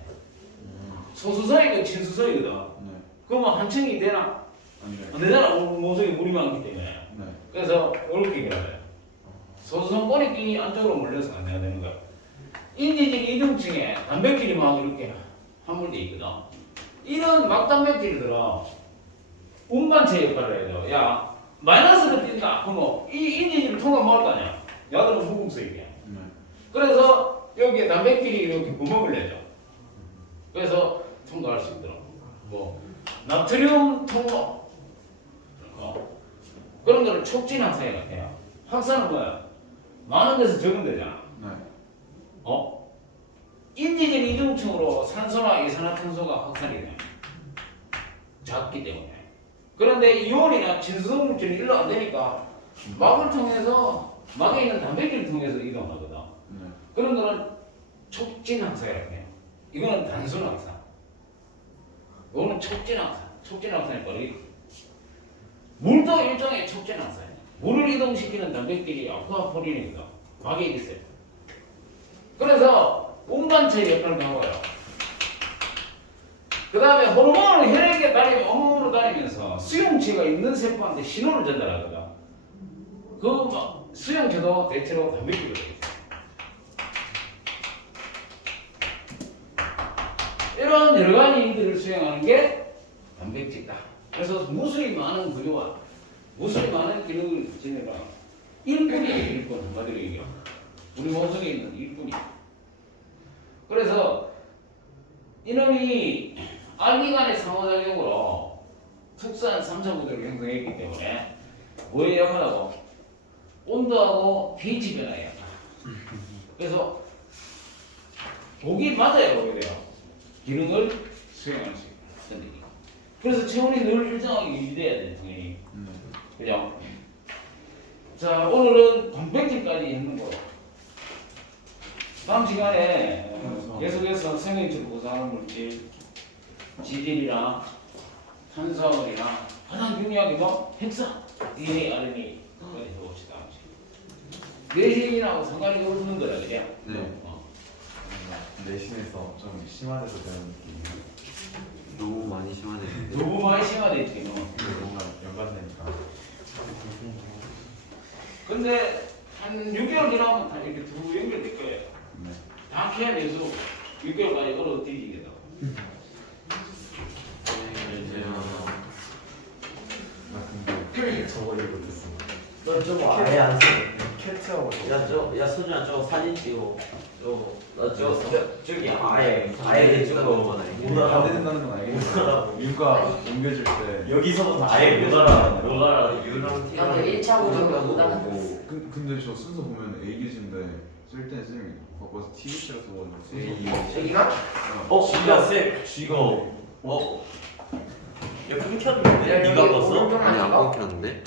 소수서이고 친수서이거든. 네. 그러면 한 층이 되나? 아니요. 안 되잖아. 모성이 물이 많기 때문에. 네. 그래서 이렇게 그려요. 소수성 꼬리끼리 안쪽으로 몰려서 안 돼야 되는 거야. 인지질 이중층에 단백질이 막 이렇게 함몰돼 있거든. 이런 막단백질들은 운반체 역할을 해요. 야, 마이너스로 뛴다. 그러면 이 인지질을 통과 먹을 거 아니야. 야들은 후궁수이게. 네. 그래서 여기에 단백질이 이렇게 구멍을 내죠. 그래서 통과할 수 있도록. 뭐 나트륨 통로 그런 거를 촉진 항산이라 해요. 항산은 뭐야? 많은 데서 적은 데잖아. 네. 인지질 이중층으로 산소나 이산화탄소가 확산이 돼요. 작기 때문에. 그런데 이온이나 진수성 물질은 일로 안 되니까 막을 통해서 막에 있는 단백질을 통해서 이동하거든. 네. 그런 거는 촉진 항산이라고 해요. 이거는 단순 항산. 이거는 촉진 항산. 촉진 항산이 빠르게. 물도 일종의 촉진 항산이에요. 물을 이동시키는 단백질이 아쿠아포린이거든. 막에 있어요. 그래서 운반체 역할을 하고요. 그 다음에 호르몬은 혈액에 따르면 온몸으로 다니면서 수용체가 있는 세포한테 신호를 전달하거든. 그 수용체도 대체로 단백질로 되어 있어요. 이런 여러 가지 일들을 수행하는 게 단백질이다. 그래서 무수히 많은 구조와 무수히 많은 기능을 지내는 일꾼이에요. 일꾼 한마디로 얘기하면 우리 몸속에 있는 일꾼이. 그래서 이놈이 알기 간의 상호작용으로 특수한 3차 구조를 형성했기 때문에 뭐에 역할하고 온도하고 pH 변화에 역할. 그래서 독이 맞아야 오히려 기능을 수행할 수 있다. 그래서 체온이 늘 일정하게 유지돼야 돼, 당연히. 그죠? 자, 오늘은 단백질까지 있는 거. 다음 시간에 계속해서 생명체를 구성하는 물질, 지질이나 탄수화물이나 가장 중요하게 뭐 핵산, DNA, RNA까지 해봅시다. 내신이라고 상관이 없는 거라 그냥. 네. 내신에서 좀 심화돼서 되는 느낌이에요. 너무 많이 심하네요. 너무 많이 심화됐지 뭐. 뭔가 연관되니까. 근데 한 6개월 지나면 다 이렇게 두 연결될 거예요. 네. 다 피해내서 6개월까지 얼어 뒤지게 돼. 나 근데 저거 이해 못했어. 너 저거 아예 안 써. 캡처하고 야 소준아 저 사진 찍어. 저기 아예 대충 거 못 알아듣는다는 건 알겠는데 윤가 옮겨줄 때 여기서부터 아예 못 알아. 유랑 나도 1차부터 못 알아듣었어. 근데 저 순서 보면 A 교시인데 쓸 때는 쌤이 바꿔서 TBC로 써가지고 A. 저기가? 야 쌤 이거 야 끊겼는데 야, 네가 여기 봤어? 오른쪽만 아니 안 찍어? 끊겼는데?